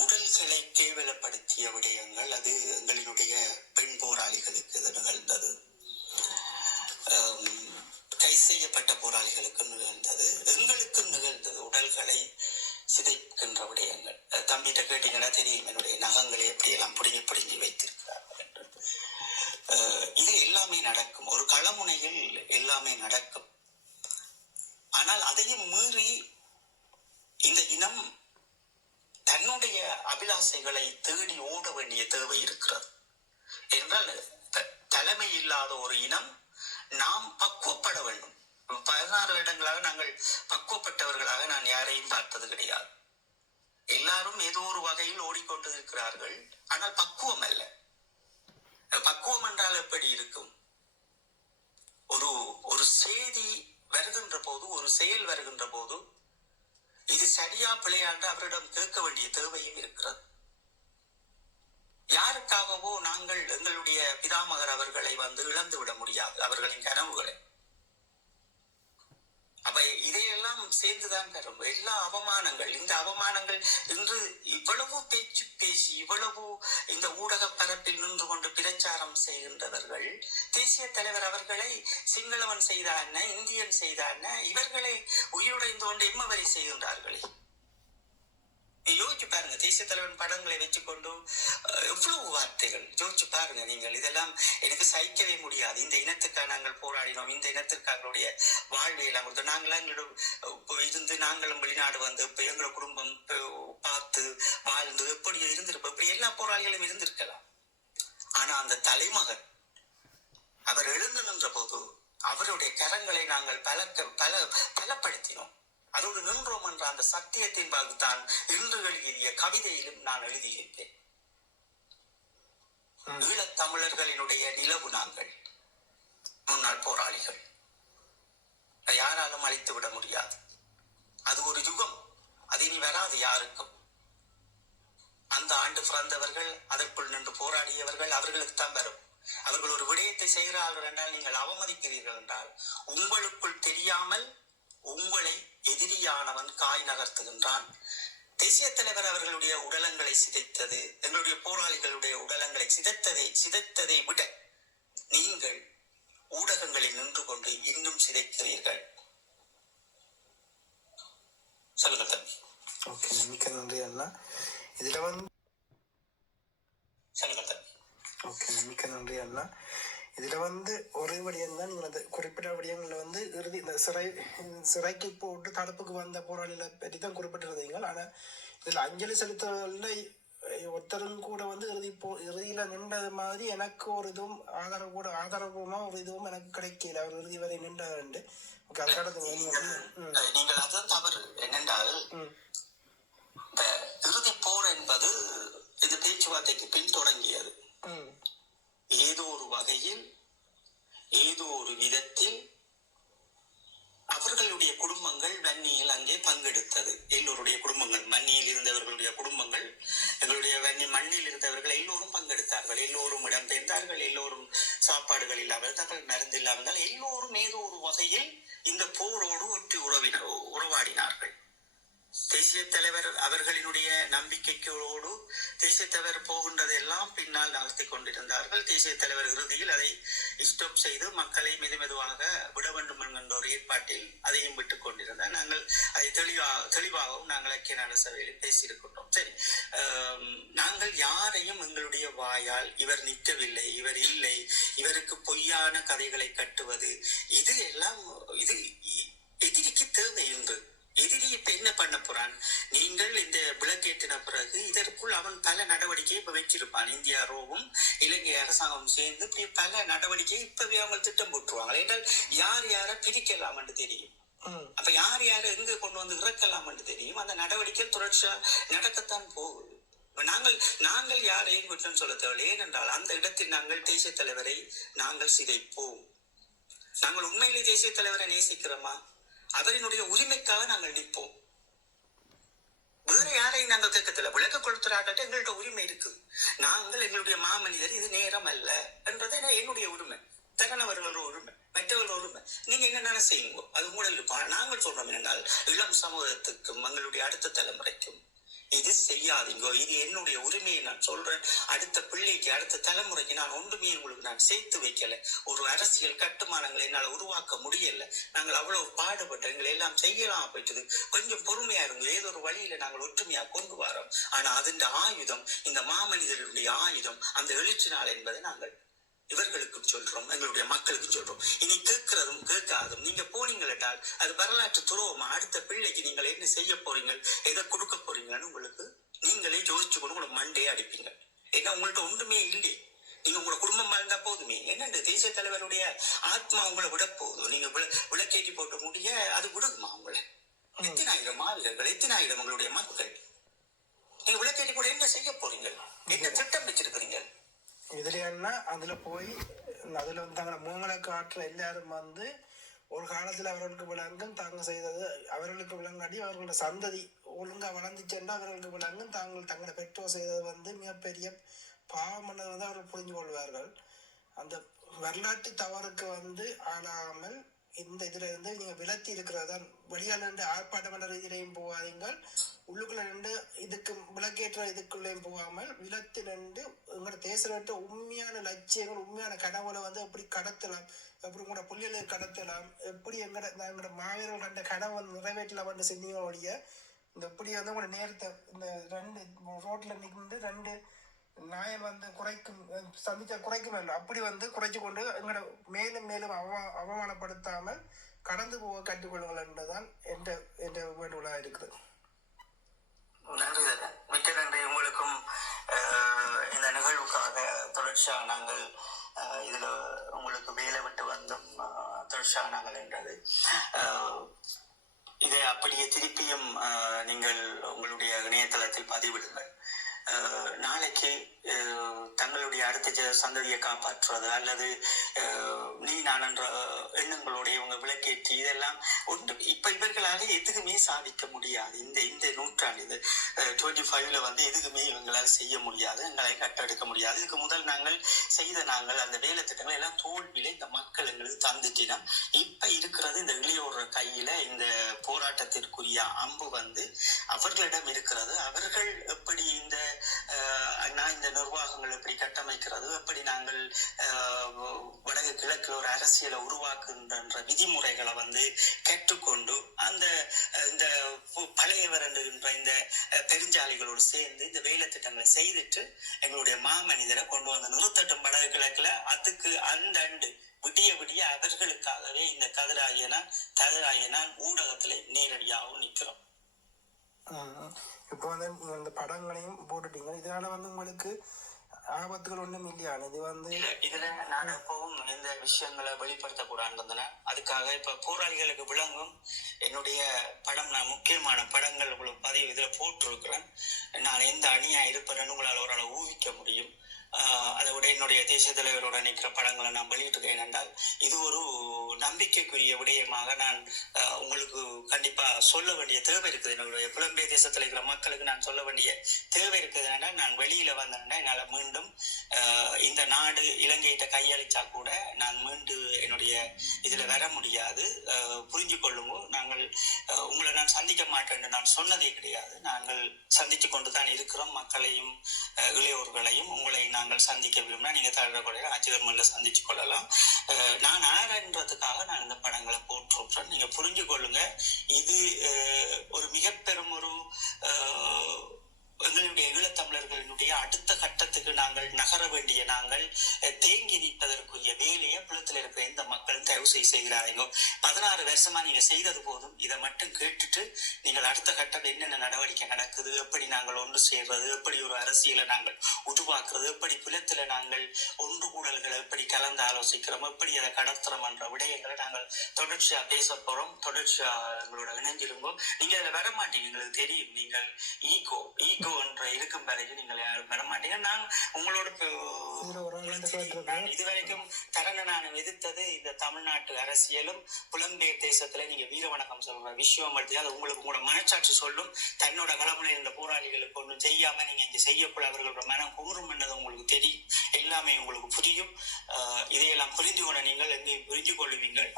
உடல்களை கேவலப்படுத்திய விடயங்கள் அது எங்களினுடைய பெண் போராளிகளுக்கு இது நிகழ்ந்தது, கை செய்யப்பட்ட போராளிகளுக்கு நிகழ்ந்தது, எங்களுக்கும் நிகழ்ந்தது. உடல்களை சிதைக்கின்ற விடயங்கள் தம்பிகிட்ட கேட்டீங்கன்னா தெரியும் என்னுடைய நகங்களை எப்படியெல்லாம் பிடுங்கி வைத்திருக்கிறார்கள் என்று. இது எல்லாமே நடக்கும், ஒரு களமுனையில் எல்லாமே நடக்கும். ஆனால் அதையும் மீறி இந்த இனம் தன்னுடைய அபிலாசைகளை தேடி ஓட வேண்டிய தேவை இருக்கிறது. என்றால் தலைமை இல்லாத ஒரு இனம் நாம் பக்குவப்பட வேண்டும். 16 வருடங்களாக நாங்கள் பக்குவப்பட்டவர்களாக நான் யாரையும் பார்த்தது கிடையாது. எல்லாரும் ஏதோ ஒரு வகையில் ஓடிக்கொண்டிருக்கிறார்கள், ஆனால் பக்குவம் அல்ல. பக்குவம் என்றால் எப்படி இருக்கும்? ஒரு செய்தி வருகின்ற போது, ஒரு செயல் வருகின்ற போது இது சரியா பிழையாண்டு அவரிடம் கேட்க வேண்டிய தேவையும் இருக்கிறது. யாருக்காகவோ நாங்கள் எங்களுடைய பிதாமகர் அவர்களை இழந்து விட முடியாது, அவர்களின் கனவுகளை. அவை இதையெல்லாம் சேர்ந்துதான் தரும் எல்லா அவமானங்கள். இந்த அவமானங்கள் இன்று இவ்வளவு பேச்சு பேசி இவ்வளவு இந்த ஊடக பரப்பில் நின்று கொண்டு பிரச்சாரம் செய்கின்றவர்கள், தேசிய தலைவர் அவர்களை சிங்களவன் செய்தான, இந்தியன் செய்தான, இவர்களை உயிருடைந்து கொண்டு எம்மவரை செய்கின்றார்களே. யோசிச்சு பாருங்க, தேசிய தலைவன் படங்களை வச்சுக்கொண்டு எவ்வளவு வார்த்தைகள். யோசிச்சு பாருங்க நீங்கள். இதெல்லாம் எனக்கு சகிக்கவே முடியாது. இந்த இனத்துக்காக நாங்கள் போராடினோம், இந்த இனத்திற்காக வாழ்வையெல்லாம் கொடுத்தோம், நாங்களாம் இருந்து நாங்களும் வெளிநாடு வந்து இப்ப எங்களோட குடும்பம் பார்த்து வாழ்ந்து எப்படி இருந்திருப்போம். இப்படி எல்லா போராளிகளும் இருந்திருக்கலாம். ஆனா அந்த தலைமகன் அவர் எழுந்து நின்ற போது அவருடைய கரங்களை நாங்கள் பலப்படுத்தினோம். அதோடு நின்றோம் என்ற அந்த சத்தியத்தின் பாகுத்தான் இன்று எழுதிய கவிதையிலும் நான் எழுதியிருப்பேன். ஈழத் தமிழர்களினுடைய நிலவு நாங்கள், முன்னாள் போராளிகள், யாராலும் அழித்து விட முடியாது. அது ஒரு யுகம், அது இனி வராது யாருக்கும். அந்த ஆண்டு பிறந்தவர்கள், அதற்குள் நின்று போராடியவர்கள், அவர்களுக்கு தான் வரும். அவர்கள் ஒரு விடயத்தை செய்கிறார்கள் என்றால் நீங்கள் அவமதிக்கிறீர்கள் என்றால் உங்களுக்குள் தெரியாமல் உங்களை எதிரியானவன் காய் நகர்த்துகின்றான். தேசிய தலைவர் அவர்களுடைய உடலங்களை சிதைத்தது, எங்களுடைய போராளிகளுடைய உடலங்களை சிதைத்ததை விட நீங்கள் ஊடகங்களில் நின்று கொண்டு இன்னும் சிதைக்கிறீர்கள். சொல்லுங்க தம்பி. ஓகே, மிக்க நன்றி அண்ணா. இதுல சொல்லுங்க தம்பி. ஓகே, மிக்க நன்றி அண்ணா. இதுல ஒரே விடயம் தான், நீங்கள் அந்த குறிப்பிட்ட விடயங்கள்ல இறுதி இந்த சிறைக்கு போட்டு தடுப்புக்கு வந்த போராளிகளை பற்றி தான் குறிப்பிட்டிருந்தீங்க. ஆனா இதுல அஞ்சலி செலுத்தல ஒருத்தரும் கூட இறுதியில நின்றது மாதிரி எனக்கு ஒரு இதுவும் ஆதரவுமா ஒரு இதுவும் எனக்கு கிடைக்கல. அவர் இறுதி வரை நின்றது. ஓகே, அதுக்காக நீங்கள் அதான் தவறு என்னென்றால், இறுதி போர் என்பது இது பேச்சுவார்த்தைக்கு பின் தொடங்கியது. ஏதோ ஒரு வகையில், ஏதோ ஒரு விதத்தில் அவர்களுடைய குடும்பங்கள் வன்னியில் அங்கே பங்கெடுத்தது. எல்லோருடைய குடும்பங்கள், மண்ணியில் இருந்தவர்களுடைய குடும்பங்கள், எங்களுடைய வன்னி மண்ணில் இருந்தவர்கள் எல்லோரும் பங்கெடுத்தார்கள். எல்லோரும் இடம்பெயர்ந்தார்கள். எல்லோரும் சாப்பாடுகள் இல்லாமல், மருந்து இல்லாமல், எல்லோரும் ஏதோ ஒரு வகையில் இந்த போரோடு ஒட்டி உறவாடினார்கள். தேசிய தலைவர் அவர்களினுடைய நம்பிக்கைகளோடு தேசிய தலைவர் போகின்றதெல்லாம் பின்னால் நகர்த்தி கொண்டிருந்தார்கள். தேசிய தலைவர் இறுதியில் அதை ஸ்டாப் செய்து மக்களை மெதுவாக விட வேண்டும் என்கின்ற ஒரு ஏற்பாட்டில் அதையும் விட்டுக் கொண்டிருந்தார். நாங்கள் அதை தெளிவாகவும் நாங்கள் ஐக்கிய நாடு சபையில் பேசியிருக்கின்றோம். சரி, நாங்கள் யாரையும் எங்களுடைய வாயால் இவர் நிற்கவில்லை, இவர் இல்லை, இவருக்கு பொய்யான கதைகளை கட்டுவது, இது எல்லாம் இது எதிரிக்கு தேவை என்று எதிரி இப்ப என்ன பண்ண போறான்? நீங்கள் இந்த விளக்கேற்றின பிறகு இதற்குள் அவன் பல நடவடிக்கை இப்ப வச்சிருப்பான். இந்தியா ரோவும் இலங்கை அரசாங்கம் சேர்ந்து இப்படி பல நடவடிக்கை இப்பவே அவங்க திட்டம் போட்டுருவாங்க. என்றால் யார் யாரை பிரிக்கலாம் என்று தெரியும். அப்ப யார் யாரை எங்க கொண்டு வந்து இறக்கலாம் என்று தெரியும். அந்த நடவடிக்கை தொடர்ச்சியா நடக்கத்தான் போகுது. நாங்கள் யாரையும் குற்றம் சொல்ல தேவையில்லை. ஏனென்றால் அந்த இடத்தில் நாங்கள் தேசிய தலைவரை நாங்கள் சிதைப்போம். நாங்கள் உண்மையிலே தேசிய தலைவரை நேசிக்கிறோமா? அவரினுடைய உரிமைக்காக நாங்கள் நிற்போம். வேற யாரையும் நாங்கள் கேட்கல. விளக்க கொடுத்துறாட்ட எங்கள்கிட்ட உரிமை இருக்கு. நாங்கள் எங்களுடைய மாமனிதர், இது நேரம் அல்ல என்றதை என்னுடைய உரிமை, தகனவர்களோட உரிமை, மற்றவர்களோட உரிமை. நீங்க என்னென்ன செய்யுங்க, அது உங்களில் இருப்பாங்க. நாங்கள் சொல்றோம் என்றால் இளம் சமூகத்துக்கும் எங்களுடைய அடுத்த தலைமுறைக்கும் இது செய்யாதீங்க, இது என்னுடைய உரிமையை நான் சொல்றேன். அடுத்த பிள்ளைக்கு, அடுத்த தலைமுறைக்கு நான் ஒன்றுமே உங்களுக்கு நான் சேர்த்து வைக்கல. ஒரு அரசியல் கட்டுமானங்களை என்னால் உருவாக்க முடியல. நாங்கள் அவ்வளவு பாடுபட்டு எங்களை எல்லாம் செய்யலாம் போயிட்டது. கொஞ்சம் பொறுமையா இருங்க, ஏதோ ஒரு வழியில நாங்கள் ஒற்றுமையா கொண்டு வரோம். ஆனா அதன் ஆயுதம், இந்த மாமனிதருடைய ஆயுதம் அந்த எழுச்சி நாள் என்பதை நாங்கள் இவர்களுக்கு சொல்றோம், எங்களுடைய மக்களுக்கு சொல்றோம். இனி கேட்கிறதும் கேட்காதும் நீங்க போனீங்கள் என்றால் அது வரலாற்று துரோகமா? அடுத்த பிள்ளைக்கு நீங்கள் என்ன செய்ய போறீங்க, எதை கொடுக்க போறீங்கன்னு உங்களுக்கு நீங்களே யோசிச்சு கொண்டு உங்களை மண்டையே அடிப்பீங்க. ஏன்னா உங்கள்ட்ட ஒன்றுமே இல்லை. நீங்க உங்களோட குடும்பமா இருந்தா போதுமே. என்னென்று தேசிய தலைவருடைய ஆத்மா உங்களை விட போதும். நீங்க விளக்கேற்றி போட்டு முடிய அது விடுமா உங்களை? எத்தனை ஆயிரம் மாவீரர்கள், எத்தனை ஆயிரம் உங்களுடைய மக்கள். நீங்க விளக்கேற்றி போட என்ன செய்ய போறீங்க? என்ன திட்டம் வச்சிருக்கிறீங்க? இதுல என்ன, அதுல போய் அதுல வந்து தங்களை மூங்களை காட்டுற எல்லாரும் வந்து ஒரு காலத்துல அவர்களுக்கு விளங்கும் தாங்க செய்தது அவர்களுக்கு விளங்காடி அவர்களோட சந்ததி ஒழுங்கா வளர்ந்துச்சேன்னா அவர்களுக்கு விளங்கும் தங்களை பெற்றோர் செய்தது வந்து மிகப்பெரிய பாவம் பண்ணது வந்து அவர்கள் புரிஞ்சு கொள்வார்கள். அந்த வரலாற்று தவறுக்கு வந்து ஆளாமல் இந்த இதுல இருந்து நீங்க விலத்தி இருக்கிறதான். வெளியால இருந்து ஆர்ப்பாட்டம் என்ற ரீதியிலையும் போகாதீங்கள், உள்ளுக்குள்ள நின்று இதுக்கு விளக்கேற்ற இதுக்குள்ளேயும் போகாமல் விலத்து நின்று உங்களோட தேசத்தை உண்மையான லட்சியங்கள், உண்மையான கனவுகளை வந்து எப்படி கடத்தலாம், எப்படி உங்களோட புள்ளிகளை கடத்தலாம், எப்படி எங்களோட மாவீரர்கள் கண்ட கனவை நிறைவேற்றலாம் என்று சிந்தியோடைய இந்த எப்படி வந்து உங்களோட நேரத்தை இந்த ரெண்டு ரோட்ல நின்று ரெண்டு நாயன் வந்து குறைக்கும் இல்லை, அப்படி வந்து குறைச்சு கொண்டு எங்களோட மேலும் மேலும் அவமானப்படுத்தாமல் கடந்து போக கற்றுக்கொள்ளுங்கள் என்றுதான் என்ற வேண்டுகோளாக இருக்குது. நன்றி தரேன், மிக்க நன்றி உங்களுக்கும். இந்த நிகழ்வுக்காக தொடர்ச்சியாக நாங்கள் இதுல உங்களுக்கு வேலை விட்டு வந்தும் தொடர்ச்சியாக நாங்கள் என்றது இதை அப்படியே திருப்பியும் நீங்கள் உங்களுடைய இணையதளத்தில் பதிவிடுங்கள். நாளைக்கு தங்களுடைய அடுத்த சந்ததியை காப்பாற்றுவது அல்லது நீ நான் என்ற எண்ணங்களுடைய இவங்க விளக்கேற்றி இதெல்லாம் ஒன்று இப்ப இவர்களால எதுக்குமே சாதிக்க முடியாது. இந்த நூற்றாண்டு இது 25ல வந்து எதுக்குமே இவங்களால் செய்ய முடியாது, எங்களை கட்டெடுக்க முடியாது. இதுக்கு முதல் நாங்கள் அந்த வேலை திட்டங்கள் எல்லாம் தோல்வியில இந்த மக்கள் எங்களுக்கு தந்துட்டினா இப்ப இருக்கிறது இந்த இளையோர கையில இந்த போராட்டத்திற்குரிய அம்பு வந்து அவர்களிடம் இருக்கிறது. அவர்கள் எப்படி இந்த நிர்வாகங்கள் எப்படி கட்டமைக்கிறது, எப்படி நாங்கள் வடக்கு கிழக்கில் ஒரு அரசியலை உருவாக்குகின்ற விதிமுறைகளை வந்து கற்றுக்கொண்டு அந்த இந்த பழையவர் என்கின்ற இந்த பெருஞ்சாலிகளோடு சேர்ந்து இந்த வேலை திட்டங்களை செய்துட்டு எங்களுடைய மாமனிதரை கொண்டு வந்து நிறுத்தட்டும் வடக்கு கிழக்குல. அதுக்கு அந்த விடிய அவர்களுக்காகவே இந்த கதிராகிய நான் ஊடகத்துல நேரடியாகவும் நிற்கிறோம். இப்போ வந்து நீங்க இந்த படங்களையும் போட்டுட்டீங்க, இதனால வந்து உங்களுக்கு ஆபத்துகள் ஒன்றும் இல்லையான? இது வந்து இதுல நான் எப்பவும் இந்த விஷயங்களை வெளிப்படுத்தக்கூடாதுன்னா அதுக்காக இப்ப போராளிகளுக்கு விளங்கும் என்னுடைய படம், நான் முக்கியமான படங்கள் உங்களுக்கு பதிவு இதுல போட்டிருக்கிறேன். நான் எந்த அணியா இருப்பேன்னு உங்களால் ஓரளவு ஊகிக்க முடியும். அதை விட என்னுடைய தேசிய தலைவரோட நிற்கிற படங்களை நான் வெளியிட்டிருக்கேன் என்றால் இது ஒரு நம்பிக்கைக்குரிய விடயமாக நான் உங்களுக்கு கண்டிப்பா சொல்ல வேண்டிய தேவை இருக்குது. என்னுடைய புலம்பெயர் தேசத்தில் இருக்கிற மக்களுக்கு நான் சொல்ல வேண்டிய தேவை இருக்குது. என்றால் நான் வெளியில வந்தேன்னா என்னால் மீண்டும் இந்த நாடு இலங்கையிட்ட கையளிச்சா கூட நான் மீண்டும் என்னுடைய இதுல வர முடியாது. புரிஞ்சு கொள்ளுங்க, நாங்கள் உங்களை நான் சந்திக்க மாட்டேன் நான் சொன்னதே கிடையாது. நாங்கள் சந்திச்சு கொண்டுதான் இருக்கிறோம். மக்களையும் இளையோர்களையும் உங்களையும் நாங்கள் சந்திக்க விரும்பினா நீங்க தகவல்களை ஆட்சிகர்மல்ல சந்திச்சு கொள்ளலாம். நான் ஆரன்றதுக்காக நான் இந்த படங்களை போட்டிருக்கிறேன். நீங்க புரிஞ்சு கொள்ளுங்க, இது ஒரு மிக பெரும் ஒரு எங்களுடைய ஈழத்தமிழர்களினுடைய அடுத்த கட்டத்துக்கு நாங்கள் நகர வேண்டிய நாங்கள் தேங்கி நிற்பதற்குரிய வேலையை புலத்தில் இருக்கிற இந்த மக்கள் தயவு செய்கிறாங்க. 16 வருஷமா நீங்க செய்தது போதும். இதை மட்டும் கேட்டுட்டு நீங்கள் அடுத்த கட்டம் என்னென்ன நடவடிக்கை நடக்குது, எப்படி நாங்கள் ஒன்று சேர்றது, எப்படி ஒரு அரசியலை நாங்கள் உருவாக்குறது, எப்படி புலத்துல நாங்கள் ஒன்று கூடல்களை எப்படி கலந்து ஆலோசிக்கிறோம், எப்படி அதை கடத்துறோம் என்ற விடயங்களை நாங்கள் தொடர்ச்சியா பேச போறோம். தொடர்ச்சியா எங்களோட இணைஞ்சிருங்கோம். நீங்க அதில் வர மாட்டீங்க, எங்களுக்கு தெரியும். நீங்கள் ஈகோ என்ற இருக்கும் வரைக்கும் நீங்கள் யாரும் வர மாட்டீங்க. நான் உங்களோட இதுவரைக்கும் தரங்கனான எதிர்த்தது இந்த தமிழ்நாட்டு அரசியலும் புலம்பெயர் தேசத்துல நீங்க வீர வணக்கம் சொல்ற விஷயம் மட்டும் அது உங்களுக்கு உங்களோட மனச்சாட்சி சொல்லும். தன்னோட களமுனை இருந்த போராளிகளுக்கு ஒன்றும் செய்யாம நீங்க இங்க செய்யப்பட அவர்களோட மனம் குமுறும் என்னது உங்களுக்கு தெரியும். எல்லாமே உங்களுக்கு புரியும். இதையெல்லாம் புரிந்து கொள்ள நீங்கள் எங்கேயும் புரிந்து கொள்வீங்கள்.